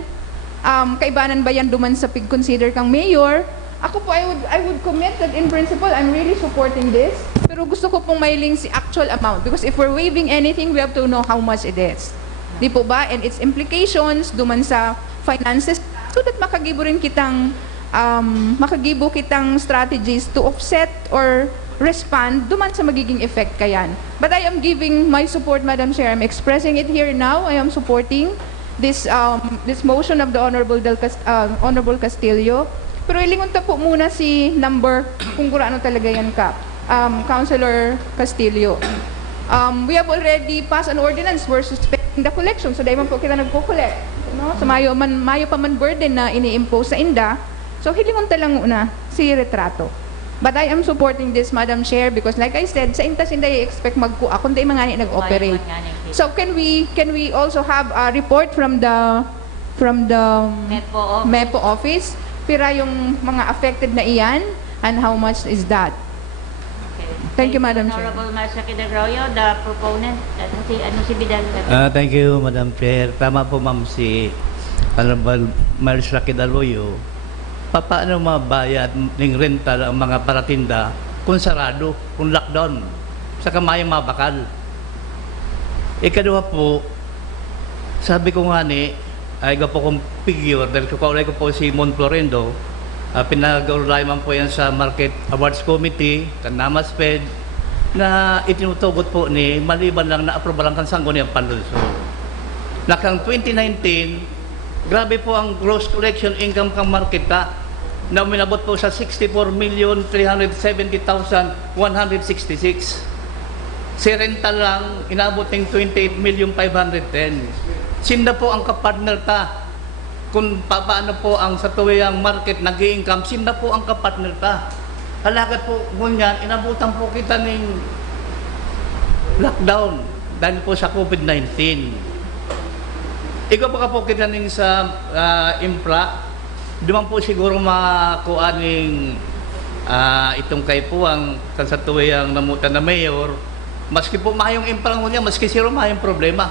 Kaibanan ba yan duman sa pig-consider kang mayor? Ako po, I would commit that in principle, I'm really supporting this. Pero gusto ko pong mailing si actual amount. Because if we're waiving anything, we have to know how much it is. Di po ba? And its implications duman sa finances, so that makagibo rin kitang strategies to offset or respond duman sa magiging effect kayan. But I am giving my support, Madam Chair. I'm expressing it here now. I am supporting this motion of the Honorable Castillo. Pero ilingon ta po muna si number kung ano talaga yan ka. Councilor Castillo. We have already passed an ordinance for suspending the collection. So dahil man po kita nagko-collect. No? So mayo pa man burden na ini-impose sa inda. So hilingon ta lang una si retrato. But I am supporting this, Madam Chair, because like I said, sa intas hindi expect magkuha kundi mangani nag-operate. So can we also have a report from the MEPO office pira yung mga affected na iyan and how much is that? Okay. Thank you, Madam Chair. Honorable Marcia Arroyo, the proponent. Ano si Bidal? Thank you, Madam Chair. Tama po, ma'am, si Honorable Marcia Arroyo. Paano mabayad ng rental ang mga paratinda kung sarado, kung lockdown, sa kamayang mabakal? Ikalawa po, sabi ko nga ni, ay po kong figure, dahil kukulay ko po si Mon Florendo, pinag-ulay man po yan sa Market Awards Committee, Kanamas Fed, na itinutugot po ni, maliban lang na aproba lang kan Sangguniang Panlulso. Nakang 2019, grabe po ang gross collection income kang market ka, na uminabot po sa 64,370,166. Si rental lang, inabot ng 28,510,000. Sinda po ang kapartner ta. Kung paano po ang sa tuwiyang market nag-i-income, sinda po ang kapartner ta. Halagat po ngunyan, inabutan po kita ng lockdown dahil po sa COVID-19. Ikaw pa po kita ng sa infra, duman po siguro makuha ng itong kay po ang kansatuwi ang namutan na mayor, maski po mayong implang niya, maski zero mayong problema.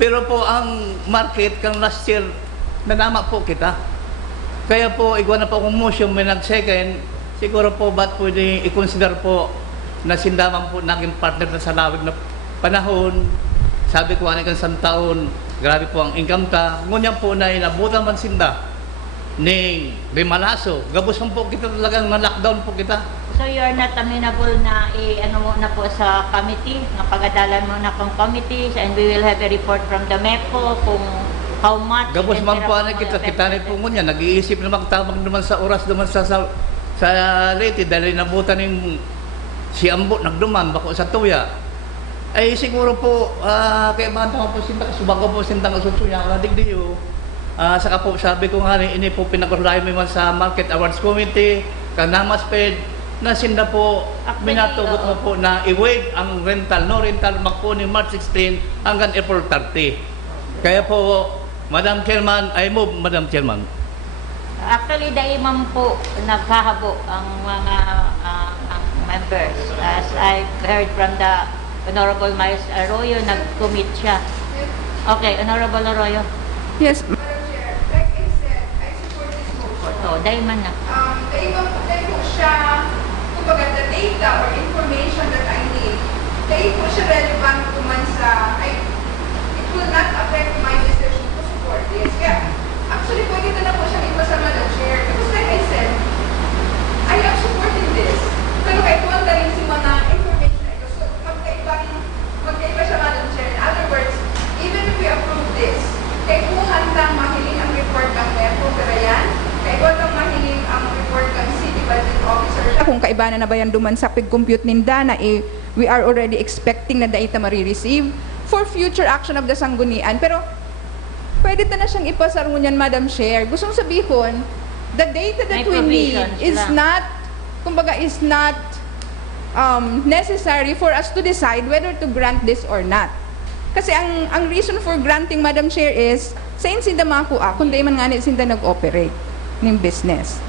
Pero po ang market kang last year, nanama po kita. Kaya po, igwa na po akong motion, may nag-second, siguro po ba't pwede i-consider po na sindaman po naging partner na sa lawig na panahon. Sabi ko, ano kan taon, grabe po ang income ta. Ngunyan po na inabutan man sinda ni Rimalaso. Gabos man po kita talagang na-lockdown po kita. So you are not amenable na ano mo na po sa committee, na pag-adalan mo na kung committees, and we will have a report from the MEPO kung how much. Gabos man po ano kita po ngunyan. Nag-iisip na magtabang naman sa oras naman sa Leyte dahil nabutan ng si Ambo, nagduman bako sa tuya. Ay siguro po, kaya ba naman po sinta, subago po sinta ng susuya, digdiyo. Saka po sabi ko nga ini po pinag-ulay mo sa Market Awards Committee, Kanamas Fed, na sinda po minatugot mo po na i-waive ang rental, no rental magpo ni March 16 hanggang April 30. Kaya po, Madam Chairman, I move, Madam Chairman. Actually, the imam po naghahabo ang mga ang members. As I've heard from the Honorable Miles Arroyo, nag-commit siya. Okay, Honorable Arroyo. Yes, Like I said, I support this motion. So, dahil man na. Dahil po siya, kumbaga, the data or information that I need, dahil po siya relevant naman sa, it will not affect my decision to support this. Kaya, actually, pwede na po siyang iba sa Madam Chair. Because like I said, I am supporting this. Pero kahit wala rin si mga information na ito. So, magkaiba siya, Madam Chair. In other words, even if we approve this, kay kung handang mahiling ang report ng MEPO, pero yan, kay kung handang mahiling ang report ng City Budget Officer. kung kaibanan na ba yan duman sa pag-compute ninda na we are already expecting na data mari-receive for future action of the sanggunian. Pero pwede na siyang ipasar ngunyan, Madam Chair. Gustong sabihin, the data that May we need provisions is lang. not, kumbaga, is not necessary for us to decide whether to grant this or not. Kasi ang reason for granting, Madam Chair, is sa sinda makuha, kundi man nga sinda nag-operate ng business.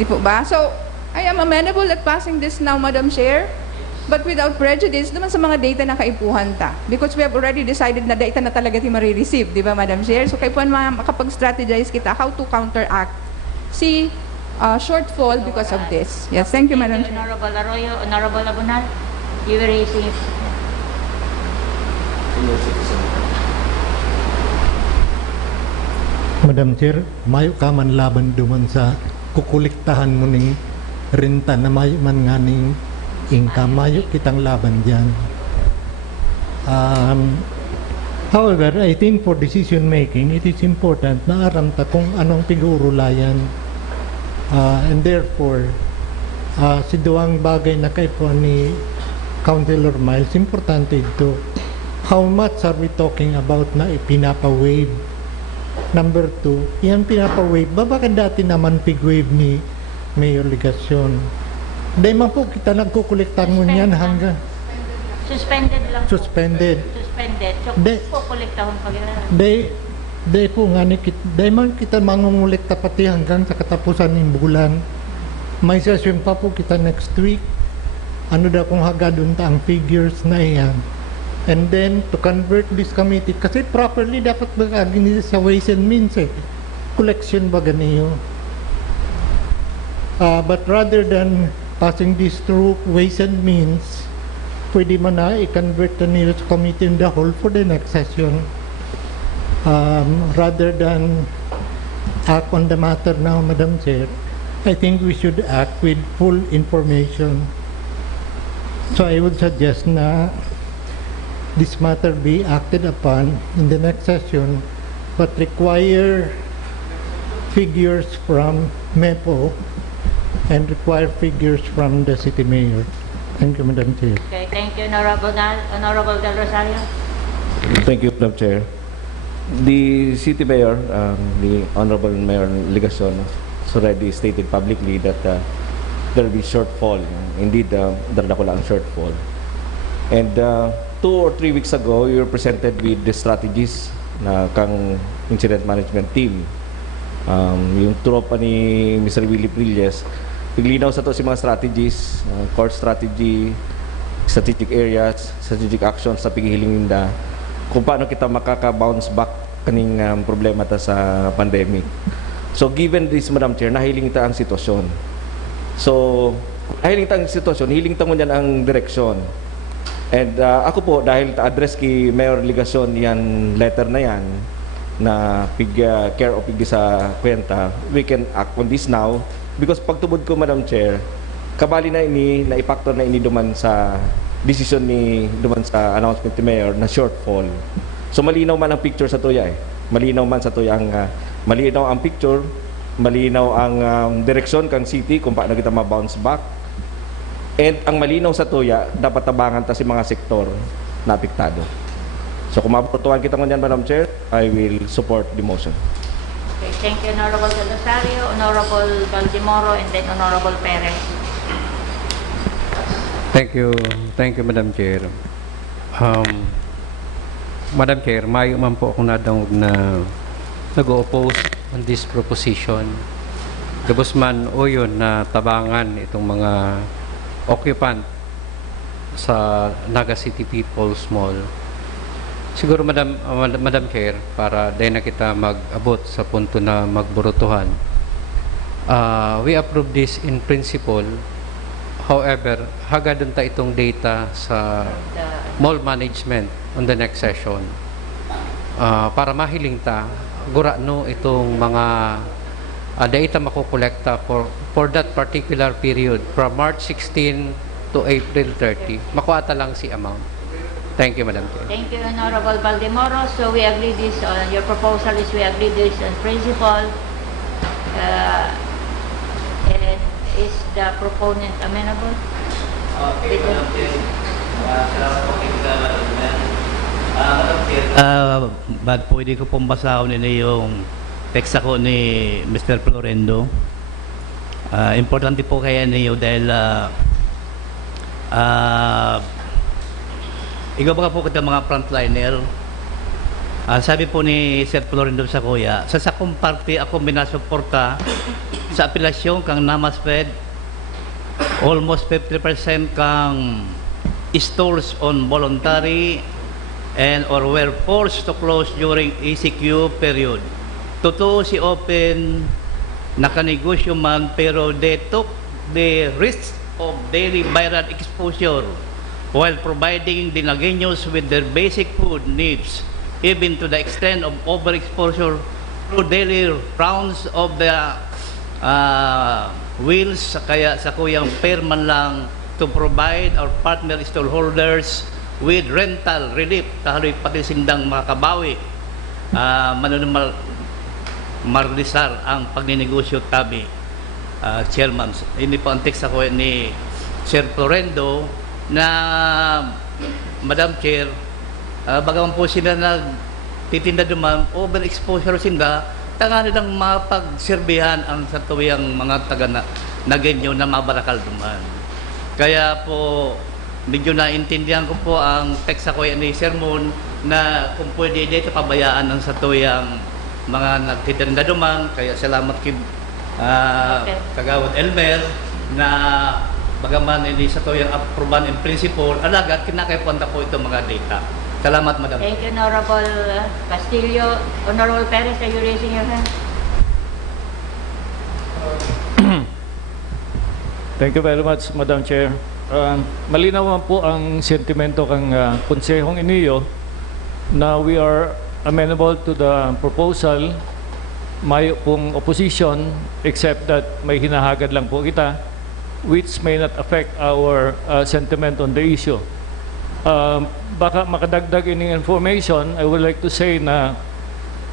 Di po ba? So, I am amenable at passing this now, Madam Chair, but without prejudice naman sa mga data na kaipuhan ta. Because we have already decided na data na talaga ti marireceive, di ba, Madam Chair? So, kaipuhan makapag-strategize kita how to counteract si shortfall because of this. Yes, thank you, Madam Chair. Honorable Arroyo, Honorable Abunal, you were raising. Madam Chair, mayo ka man laban duman sa kukuliktahan mo ning renta na mayo man nga ning income, mayo kitang laban dyan. However, I think for decision making, it is important na aram ta kung anong pigurulayan. And therefore, si duwang bagay na kay po ni Councilor Miles, importante ito. How much are we talking about na ipinapa-waive? Number 2, yan pinapa-waive. Bakit dati naman pig-waive ni Mayor Ligasyon? Dahil man po kita nagkukolektan mo niyan hanggang Suspended lang po. suspended. Suspended. So, De- kukolektahon pa gano'n. Dahil ko nga dahil man kita mangungulit pati hanggang sa katapusan ng bulan. May session pa po kita next week. Ano daw kung hagadun ta ang figures na iyan. And then, to convert this committee, kasi properly dapat magagin sa Ways and Means eh. Collection ba ganiyo? But rather than passing this through Ways and Means, pwede man na i-convert na niyo sa committee in the whole for the next session. Rather than act on the matter now, Madam Chair, I think we should act with full information. So I would suggest na this matter be acted upon in the next session, but require figures from MEPO and require figures from the city mayor. Thank you, Madam Chair. Okay, thank you, Honorable Del Rosario. Thank you, Madam Chair. The city mayor, the Honorable Mayor Ligason, has already stated publicly that there will be shortfall. Indeed, darda ko lang ang shortfall. And 2 or 3 weeks ago, you were presented with the strategies na kang incident management team. Yung tropa ni Mr. Willie Prilles, piglinaw sa to si mga strategies, core strategy, strategic areas, strategic actions sa paghihiling na kung paano kita makaka-bounce back kaning problema ta sa pandemic. So given this, Madam Chair, nahiling ta ang sitwasyon. So nahiling ta ang sitwasyon, hiling ta mo yan ang direksyon. And ako po, dahil ta-address kay Mayor Ligason yan letter na yan, na care of pig sa kwenta, we can act on this now. Because pagtubod ko, Madam Chair, kabali na ini, na-factor na ini duman sa decision ni duman sa announcement ni Mayor na shortfall. So malinaw man ang picture sa tuya eh. Malinaw man sa tuya ang malinaw ang picture, malinaw ang direksyon kang city kung paano kita ma-bounce back. And ang malinaw sa tuya, dapat tabangan ta si mga sektor na apektado. So kung maputuan kita ngunyan, Madam Chair, I will support the motion. Okay, thank you, Honorable Del Rosario, Honorable Baldimoro, and then Honorable Perez. Thank you, Madam Chair. Madam Chair, mayo man po ako nadangog na nag-oppose on this proposition. Gabos man o yun na tabangan itong mga occupant sa Naga City People's Mall. Siguro, Madam Chair, para dahil na kita mag-abot sa punto na magburutuhan, we approve this in principle. However, hagadon ta itong data sa mall management on the next session. Para mahiling ta, gurano itong mga data makukolekta for that particular period from March 16 to April 30. Makuha lang si amount. Thank you, Madam Chair. Thank you, Honorable Baldimoro. So we agree this on your proposal is we agree this on principle. And is the proponent amenable? Okay, Madam Chair. Salamat po kayo sa Madam Chair. Madam Chair, ba't pwede ko pong basahon nila yung text ako ni Mr. Florendo. Importante po kaya niyo dahil ikaw baka po kita mga frontliner. Sabi po ni Sir Florendo sa kuya, sa sakong party ako binasuporta sa apelasyon kang namasfed almost 50% kang stores on voluntary and or were forced to close during ECQ period. Totoo si open nakanegosyo man pero they took the risk of daily viral exposure while providing the Nagueños with their basic food needs, even to the extent of overexposure through daily rounds of the wheels. Kaya sa kuyang fair man lang to provide our partner stallholders with rental relief, kahaloy pati sindang makabawi, manunumal marlisar ang pagninegosyo tabi. Chairman, hindi po ang text ako ni Sir Florendo na Madam Chair, bagaman po sila nagtitinda duman, overexposure sila, tangan nilang mapagserbihan ang sa tuyang mga taga Nagueño na mabarakal duman. Kaya po, medyo naintindihan ko po ang text ako ni Sermon na kung pwede dito pabayaan ang sa tuyang mga nagtitinda duman, kaya salamat kay Okay. Kagawad Elmer na bagaman hindi sa to yung approval in principle, alagad kinakaipuan po itong mga data. Salamat, Madam. Thank you, Honorable Castillo. Honorable Perez, are you raising your hand? Thank you very much, Madam Chair. Malinaw naman po ang sentimento kang konsehong iniyo na we are amenable to the proposal. May pong opposition except that may hinahagad lang po kita which may not affect our sentiment on the issue. Baka makadagdag ining information, I would like to say na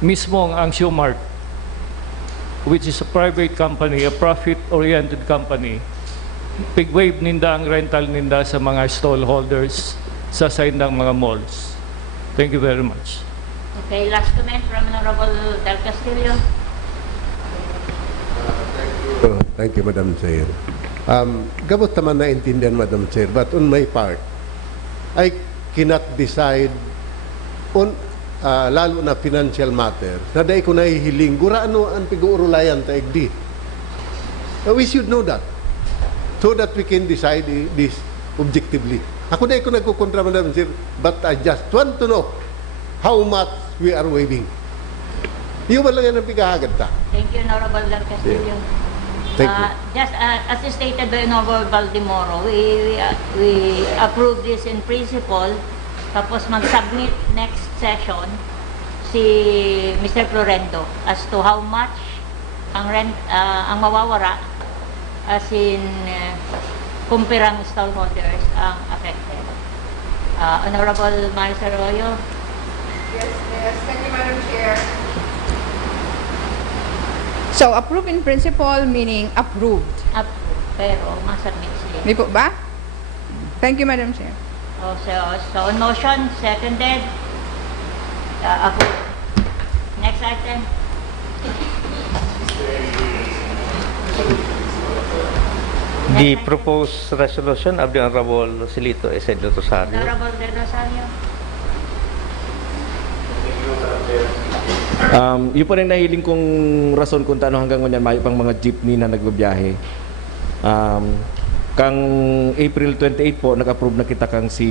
mismong ang Shoemart, which is a private company, a profit-oriented company, pig-wave ninda ang rental ninda sa mga stallholders sa side ng mga malls. Thank you very much. Okay, last comment from Honorable Del Castillo. Thank you, Madam Chair. Gabot naman naintindihan, Madam Chair, but on my part, I cannot decide on lalo na financial matter na dahil ko nahihiling gurano ang pag-uurulayan taigdi. We should know that so that we can decide this objectively. Ako dahil ko nagkukontra, Madam Chair, but I just want to know how much we are waiving. Yung ba lang yan ang pigahagad ta? Thank you, Honorable Del Castillo. Thank you. Just as stated by Honorable Valdemoro, we approve this in principle, tapos mag-submit next session si Mr. Florendo as to how much ang rent, ang mawawara as in kumpirang stallholders ang affected. Honorable Maris Arroyo. Yes. Thank you, Madam Chair. So, approve in principle meaning approved. Approve, pero masubmit sila. Di po ba? Thank you, Madam Chair. So on motion, seconded, approved. Next item. The proposed resolution of the Honorable Silito Esedo Rosario. Honorable De Rosario. Yun po rin nahiling kong rason kung taano hanggang ngayon may pang mga jeepney na nagbabiyahe. Kang April 28 po, nag-approve na kita kang si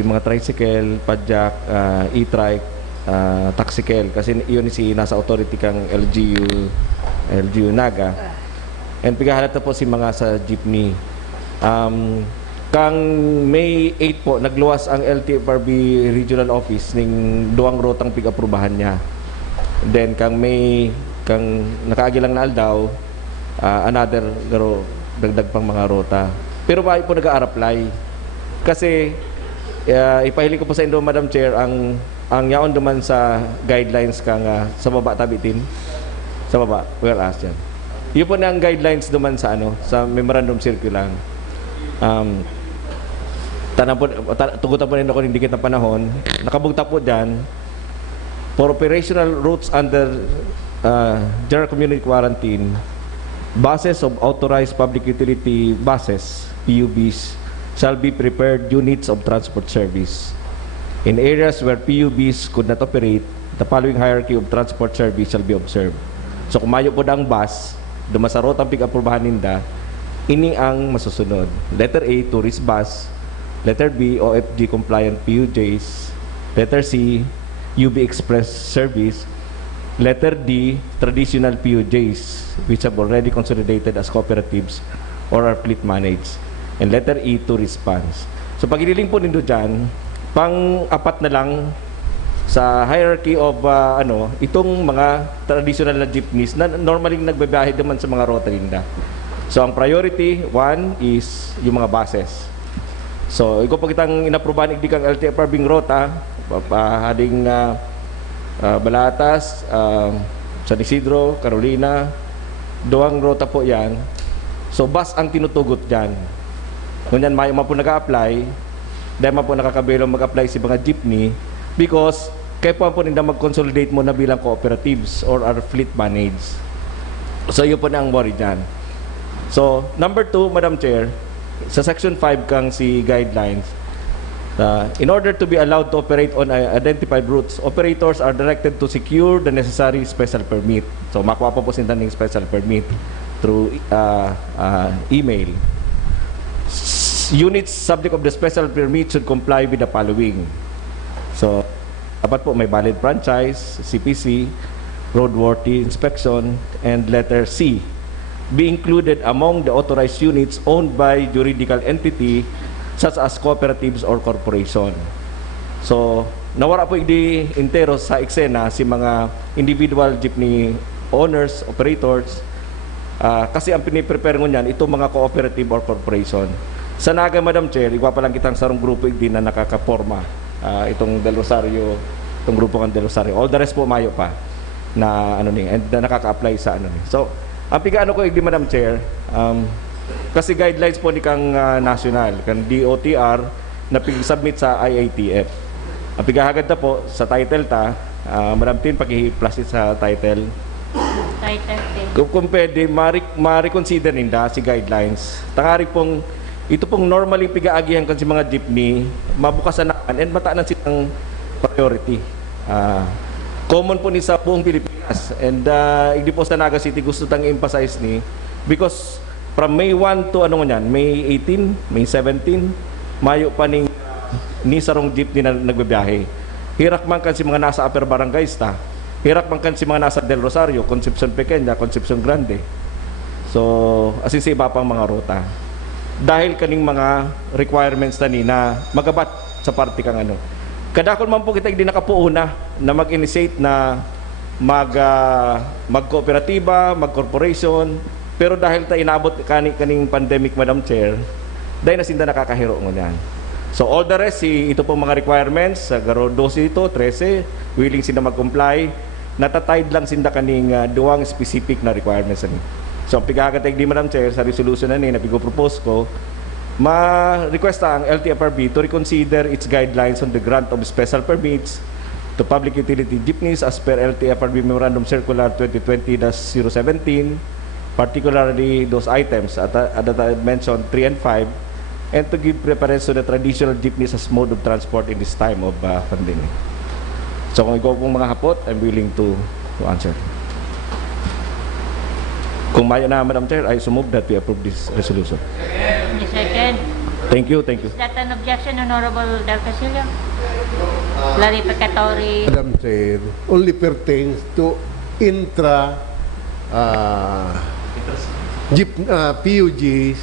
mga tricycle, padjak, e-trike, taxicle. Kasi yun si nasa authority kang LGU Naga. And pigahalat na po si mga sa jeepney. Kang May 8 po, nagluwas ang LTFRB Regional Office ning duwang rotang pig-aprubahan niya. Then kang May, kang nakaagilang na aldaw, another dagdag pang mga rota. Pero bakit po nag-a-apply? Kasi ipahiling ko po sa inyo, Madam Chair, ang yaon duman sa guidelines kang sa baba tabitin. Sa baba, whereas yan. Yun po na ang guidelines duman sa sa memorandum circular. Tugutan po rin ako ng dikit na panahon. Nakabugta po dyan, for operational routes under general community quarantine, buses of authorized public utility buses, PUBs, shall be prepared units of transport service. In areas where PUBs could not operate, the following hierarchy of transport service shall be observed. So kung mayo po na ang bus, dumasa rotang pig-aprubahan ninda, ini ang masusunod. Letter A, tourist bus. Letter B, OFG compliant PUJs. Letter C, UB Express service. Letter D, traditional PUJs which have already consolidated as cooperatives or are fleet managed. And letter E, tourist funds. So pag iniling po nindo dyan, pang-apat na lang sa hierarchy of itong mga traditional na jeepneys na normally nagbabiyahe naman sa mga rota nila. So ang priority, one is yung mga buses. So ikaw pag itang inaprubahan igdi kang LTFRB rota, hading Balatas, San Isidro, Carolina, duwang rota po yan. So bus ang tinutugot dyan. Kung yan may po nag-a-apply, dahil po nakakabelo mag-apply si mga jeepney because kaya po nila mag-consolidate mo na bilang cooperatives or are fleet managed. So yun po na ang worry dyan. So number 2, Madam Chair, sa section 5 kang si guidelines, In order to be allowed to operate on identified routes, operators are directed to secure the necessary special permit. So makuha pa po sila ng special permit through email. Units subject of the special permit should comply with the following. So dapat po may valid franchise, CPC, roadworthy inspection, and letter C be included among the authorized units owned by juridical entity such as cooperatives or corporation. So, nawara po hindi intero sa eksena si mga individual jeepney owners, operators, kasi ang piniprepare mo niyan, itong mga cooperative or corporation. Sa Naga, Madam Chair, igwa pa lang kitang sarong grupo hindi na nakakaporma. Itong Del Rosario, itong grupo ng Del Rosario. All the rest po mayo pa na ano ni, and na nakaka-apply sa ano ni. So, ang pigaano ko igdi, Madam Chair, kasi guidelines po ni kang national, kang DOTR na pig-submit sa IATF. Ang pigahagad na po sa title ta, Madam Tin, pag-i-plus it sa title. Title din. Kung pwede, ma-reconsider ninda si guidelines. Tangari pong, ito pong normally piga-agihan kan si mga jeepney, mabukasan na and mataanan silang priority. Common po ni sa buong Pilipinas. And hindi po sa Naga City gusto tang emphasize ni because from May 1 to ano nga yan, May 18, May 17, mayo pa ni sarong jeepney na nagbibiyahe. Hirak man kan si mga nasa upper barangays ta. Hirak man kan si mga nasa Del Rosario, Concepcion Pequeña, Concepcion Grande. So, asin sa iba pang mga ruta. Dahil kaning mga requirements na magabat sa party kang ano. Kadakol man po kita hindi nakapuuna na mag-initiate na mag-kooperatiba, mag-corporation, pero dahil ta inabot kaning pandemic, Madam Chair, dahil na sinda nakakahiro mo yan. So all the rest, ito pong mga requirements, garo 12 ito, 13, willing sinda mag-comply, natatide lang sinda kaning duwang specific na requirements ani. So pigakatay di, Madam Chair, sa resolution na ni na pigo-propose ko, ma-request ang LTFRB to reconsider its guidelines on the grant of special permits to public utility jeepneys as per LTFRB Memorandum Circular 2020-017, particularly those items that I mentioned 3 and 5, and to give preference to the traditional jeepneys as mode of transport in this time of pandemic. So kung ikaw pong mga hapot, I'm willing to answer. Kung mayo na, Madam Chair, I so move that we approve this resolution. Any second? Thank you, thank you. Is that an objection, Honorable Del Castillo? Clarificatory. Madam Chair, only pertains to intra PUGs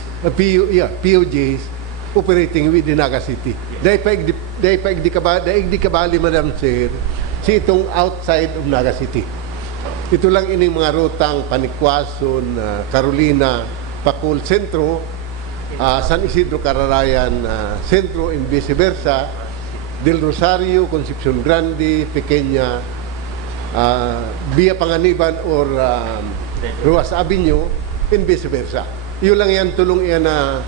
operating within Naga City. Dahil di kabali, Madam Chair, si itong outside of Naga City. Ito lang ining mga rutang Panikwason, Carolina, Pacul, Sentro, San Isidro, Cararayan, Sentro, and vice versa, Del Rosario, Concepcion Grande, Pequeña, Via Panganiban or Ruas Avenue, and vice versa. Yun lang yan, tulong yan na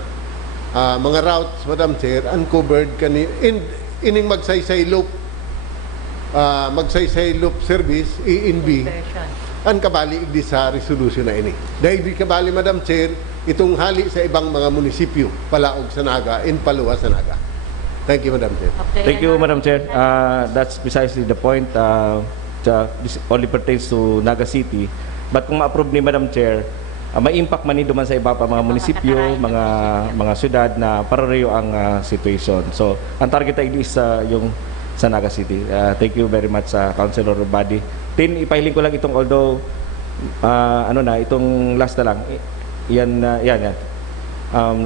mga routes, Madam Chair, uncovered ining magsaysay loop service, ENB, ang kabali di sa resolution na ini. Dahil di kabali, Madam Chair, itong hali sa ibang mga munisipyo, Palaog sa Naga, and Paluwa sa Naga. Thank you, Madam Chair. Okay, Thank you, Madam Chair. That's precisely the point. This only pertains to Naga City. But kung ma-approve ni Madam Chair, may impact man ito man sa iba pa mga munisipyo, mga syudad na parareyo ang situation. So, ang target ay is yung sa Naga City. Thank you very much sa Councilor Body. Tin, ipahiling ko lang itong although itong last na lang. Yan.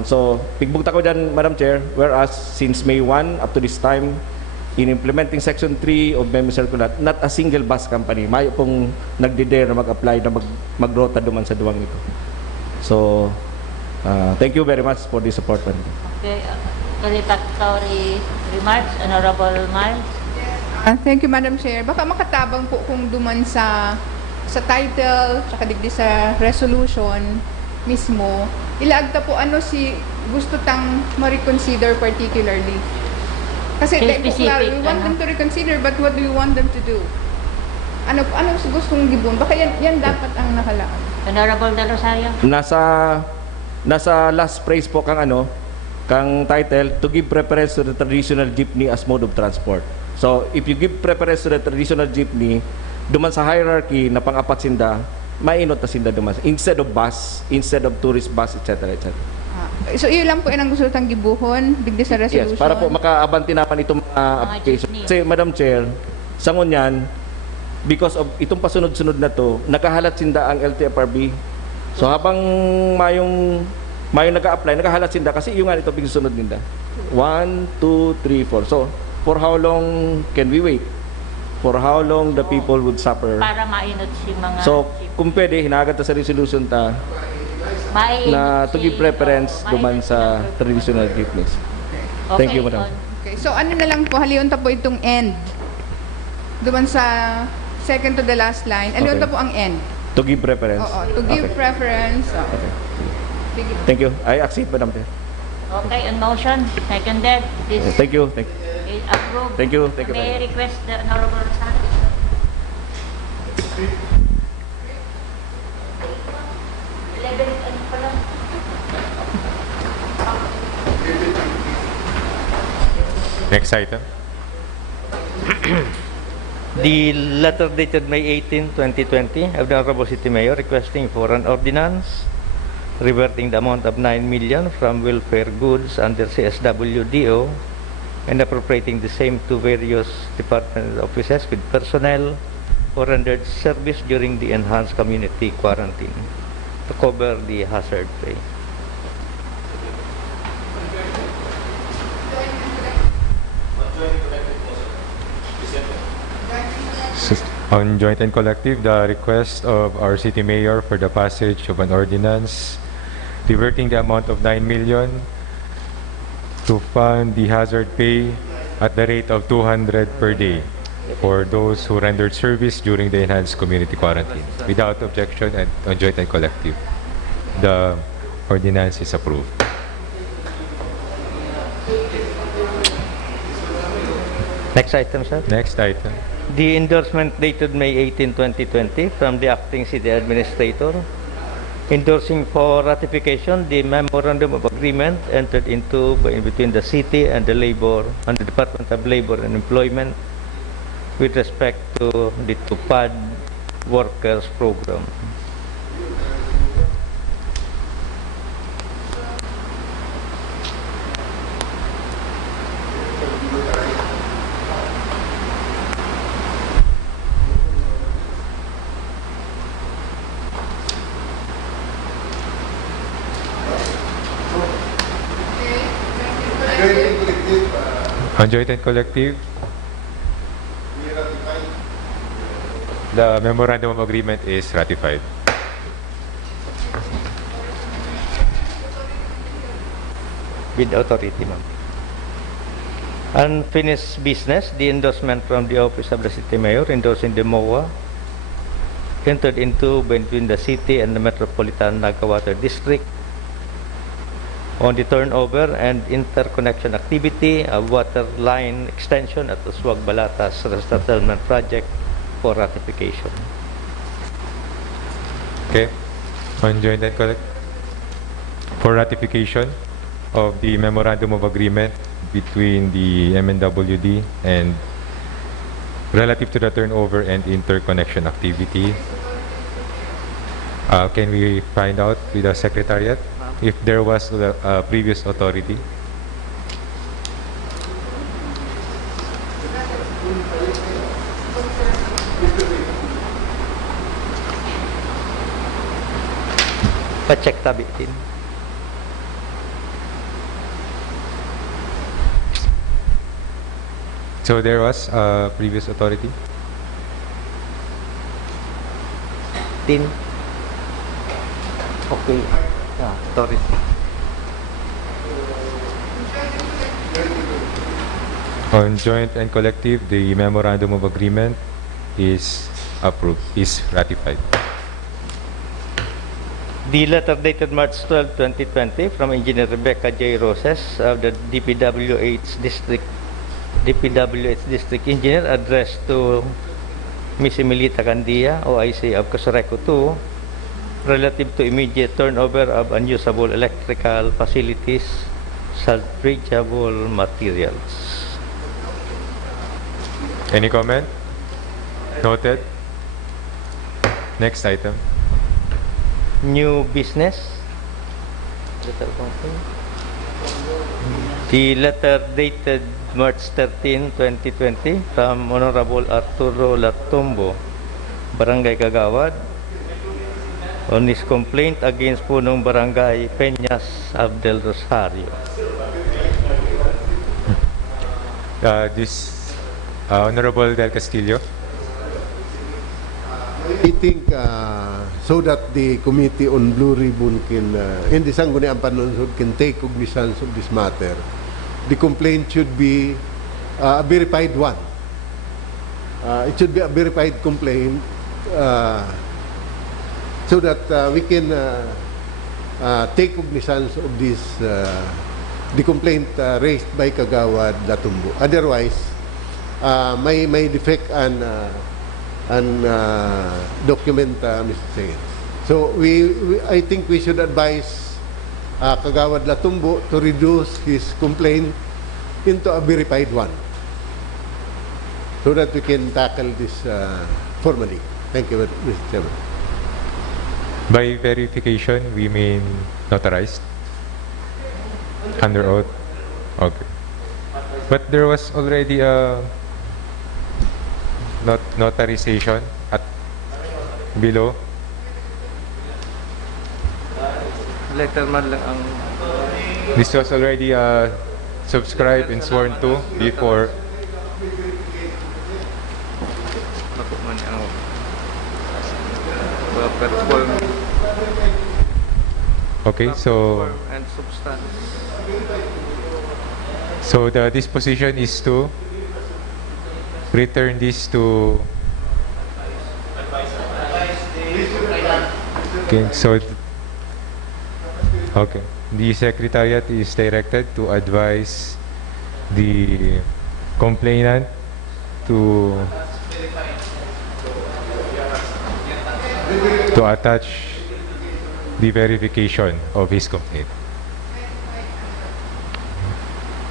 So, pigbugta ko dyan, Madam Chair, whereas since May 1 up to this time, in implementing Section 3 of Memo Circular, not a single bus company, mayo pong nagde-dare na mag-apply na mag-rota duman sa duwang ito. So, thank you very much for the support. Okay. Clarificatory remarks, Honorable Miles. Thank you, Madam Chair. Baka makatabang po kung duman sa title, tsaka digdi sa resolution mismo, ilaagta po si gusto tang ma-reconsider particularly. Kasi Specific, we want them to reconsider, but what do you want them to do? Ano gustong gibon? Baka yan dapat ang nakalaan. Honorable Del Rosario. Nasa last phrase po kang Kang title, to give preference to the traditional jeepney as mode of transport. So, if you give preference to the traditional jeepney, duman sa hierarchy na pang-apat sinda, mainot na sinda duman. Instead of bus, instead of tourist bus, etc. etc. So, yun lang po ang gusto tang gibuhon, digdi sa resolution. Yes, para po makaabanti naman itong mga application. jeepney. Kasi, Madam Chair, sa ngunyan, because of itong pasunod-sunod na to, nakahalat sinda ang LTFRB. So, habang mayong nag-a-apply, nakahalat sinda kasi yung nga ito bigsunod ninda. 1, 2, 3, 4. So, for how long can we wait? For how long the people would suffer? Para mainot si mga So, jeep. kung pwede, hinagad ta sa resolution ta Mainot na to give preference duman mainot sa si- traditional jeepneys. Okay, Thank you, Madam. Okay, so ano na lang po, haliyon ta po itong end. Duman sa second to the last line, haliyon ta Okay. po ang end. To give preference. Oo, to give Okay. preference. Okay. Sige. Thank you. I accept, Madam Chair. Okay, on motion, seconded. This Thank you. Thank you. is approved. Thank you. Thank you. May I request the Honorable Rosales? 11, ano pala? Next item. The letter dated May 18, 2020 of the Honorable City Mayor requesting for an ordinance reverting the amount of 9 million from welfare goods under CSWDO and appropriating the same to various department offices with personnel who rendered service during the enhanced community quarantine to cover the hazard pay. On joint and collective, the request of our city mayor for the passage of an ordinance reverting the amount of 9 million to fund the hazard pay at the rate of 200 per day for those who rendered service during the enhanced community quarantine. Without objection and on joint and collective, the ordinance is approved. Next item, sir. Next item. The endorsement dated May 18, 2020 from the acting city administrator endorsing for ratification the memorandum of agreement entered into between the city and the Department of Labor and Employment with respect to the TUPAD workers program. On joint and collective, the memorandum of agreement is ratified. With authority, ma'am. Unfinished business, the endorsement from the Office of the City Mayor endorsing the MOA entered into between the city and the Metropolitan Naga Water District on the turnover and interconnection activity of water line extension at the Suwag Balatas Resettlement Project for ratification. Okay. On joint and collect for ratification of the memorandum of agreement between the MNWD and relative to the turnover and interconnection activity. Can we find out with the Secretariat if there was a previous authority? Pa-check tabi din. So there was a previous authority? Tin. Okay. Yeah, authority. On joint and collective, the memorandum of agreement is approved, is ratified. The letter dated March 12, 2020 from Engineer Rebecca J. Roses of the DPWH District Engineer addressed to Ms. Emilita Candia, OIC of Cosoreco 2, relative to immediate turnover of unusable electrical facilities salvageable materials. Any comment? Noted. Next item. New business. The letter dated March 13, 2020 from Honorable Arturo Latumbo, Barangay Kagawad, on his complaint against punong Barangay Peñas Abdel Rosario. This Honorable Del Castillo. I think so that the Committee on Blue Ribbon can, and the Sangguniang Panunsod can take cognizance of this matter, the complaint should be a verified one. It should be a verified complaint so that we can take cognizance of this, the complaint raised by Kagawad Latumbo. Otherwise, may defect and document, Mr. Chair. So I think we should advise Kagawad Latumbo to reduce his complaint into a verified one so that we can tackle this formally. Thank you, Mr. Chairman. By verification, we mean notarized? Under oath? Okay. But there was already a notarization at below. Letter man lang ang This was already subscribed and sworn to before. ako man ang perform Okay, so and substance. so the disposition is to return this to. Okay, so okay, the Secretariat is directed to advise the complainant to attach the verification of his complaint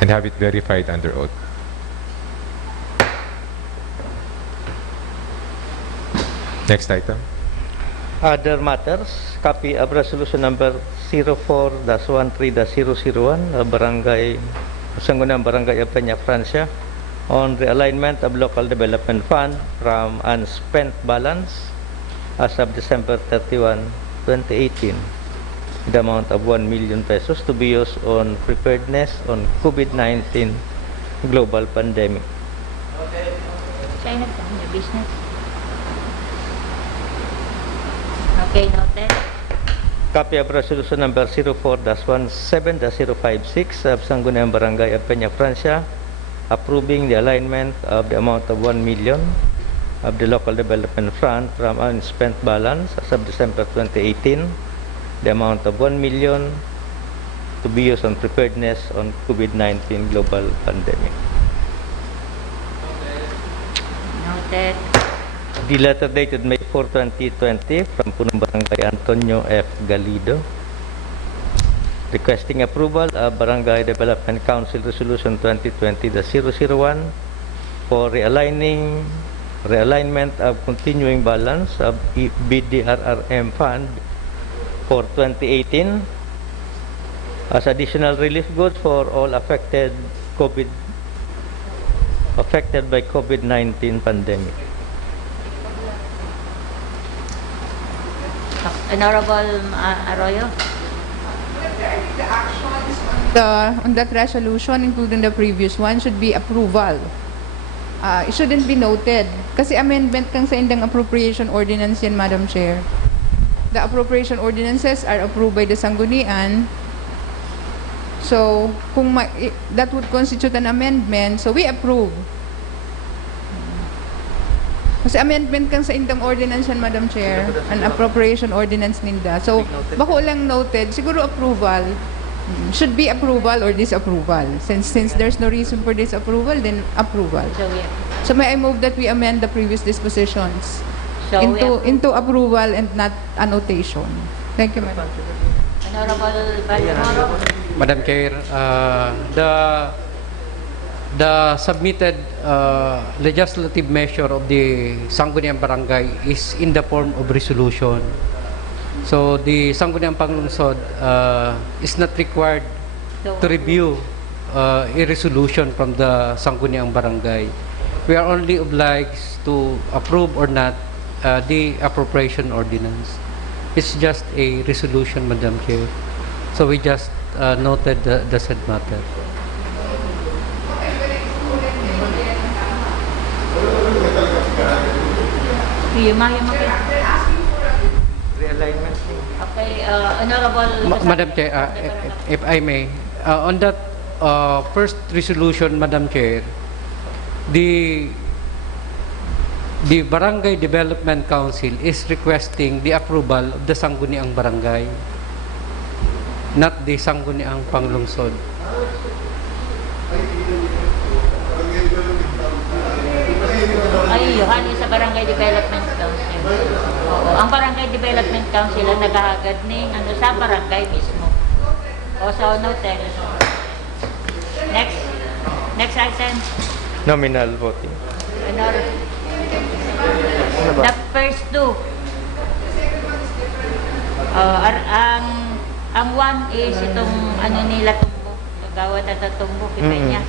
and have it verified under oath. Next item. Other matters, copy of resolution number 04-13-001 of Barangay Sangguniang Barangay of Peña, Francia, on realignment of local development fund from unspent balance as of December 31, 2018, the amount of 1 million pesos to be used on preparedness on COVID-19 global pandemic. China, new business. Okay, noted. Copy of resolution number 04-17-056 of Sangguniang Barangay of Peña, Francia, approving the alignment of the amount of 1 million of the local development fund from unspent balance as of December 2018, the amount of 1 million to be used on preparedness on COVID-19 global pandemic. Noted. The letter dated May 4, 2020 from Punong Barangay Antonio F. Galido, requesting approval of Barangay Development Council Resolution 2020-001 for realignment of continuing balance of BDRRM Fund for 2018 as additional relief goods for all affected by COVID-19 pandemic. Honorable Arroyo. The actions on that resolution, including the previous one, should be approval. It shouldn't be noted. Kasi amendment kang sa indang appropriation ordinance yan, Madam Chair. The appropriation ordinances are approved by the Sanggunian. So, that would constitute an amendment. So, we approve. Kasi amendment kang sa indang ordinance yan, Madam Chair. An appropriation ordinance ninda. So, bako lang noted, siguro approval. Should be approval or disapproval. Since there's no reason for disapproval, then approval. So may I move that we amend the previous dispositions So into approval and not annotation. Thank you, Madam. Thank Honorable Balmoro. Madam Chair, the submitted legislative measure of the Sangguniang Barangay is in the form of resolution. So the Sangguniang Panglungsod is not required to review a resolution from the Sangguniang Barangay. We are only obliged to approve or not the appropriation ordinance. It's just a resolution, Madam Chair. So we just noted the said matter. Realignment. Okay, Honorable Madam Chair, if I may, on that first resolution, Madam Chair, the Barangay Development Council is requesting the approval of the Sangguniang Barangay, not the Sangguniang Panglungsod. ay Yohani sa Barangay Development Council. Oo, ang Barangay Development Council ang naghahagad ng ano sa barangay mismo. O so noted. Next item. Nominal voting. The first two. Ang one is itong ano nila tumbo. Gawad at tumbo kita niya.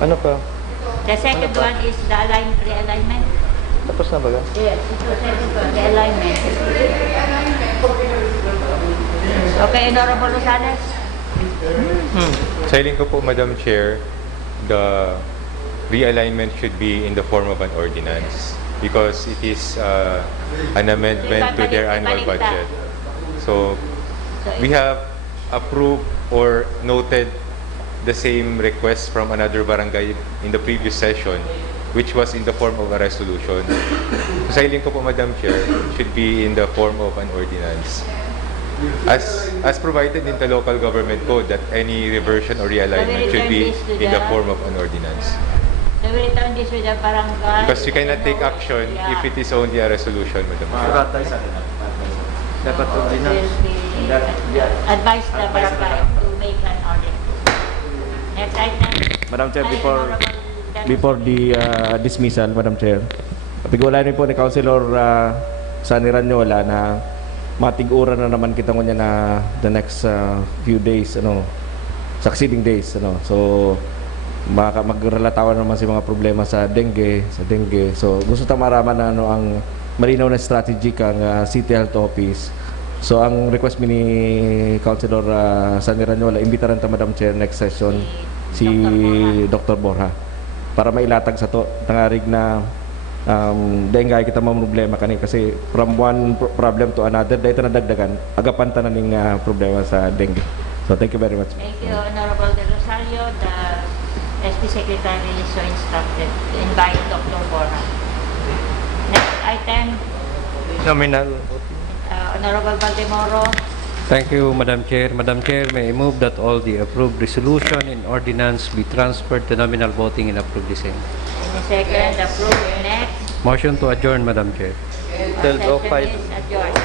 Ano pa? The second one is the realignment. Tapos na ba? Yes, ito second one, realignment. Okay, Honorable Rosales. Sa hiling ko po, Madam Chair, the realignment should be in the form of an ordinance because it is an amendment to their annual budget. So, we have approved or noted the same request from another barangay in the previous session, which was in the form of a resolution. So, sa hiling ko po, Madam Chair, should be in the form of an ordinance. As provided in the local government code that any reversion or realignment should be in the form of an ordinance. So we return this with the barangay. Because we cannot take action if it is only a resolution, Madam Chair. Dapat Advise the barangay to make an audit. Next item. Madam Chair, Ay, before the dismissal, Madam Chair, pag-ulayan po ni Councilor Sani Ranyola na matiguran na naman kita niya na the next few days, succeeding days, so magrelatawan naman si mga problema sa dengue. So gusto ta maraman na ang malinaw na strategy kang City Health Office. So ang request mi ni Councilor Sani Ranyola, imbitaran ta Madam Chair next session si Dr. Borja para mailatag sa to tangarig na dengue kita mga problema kani kasi from one problem to another dahil na dagdagan agapan ta na ning problema sa dengue. So thank you very much. Thank you, Honorable De Rosario. The SP Secretary is so instructed to invite Dr. Borja. Next item. Nominal. Honorable Balmoro. Thank you, Madam Chair. Madam Chair, may I move that all the approved resolution and ordinance be transferred to nominal voting and approve the same. And second, approved. Next. Motion to adjourn, Madam Chair. Session is adjourned.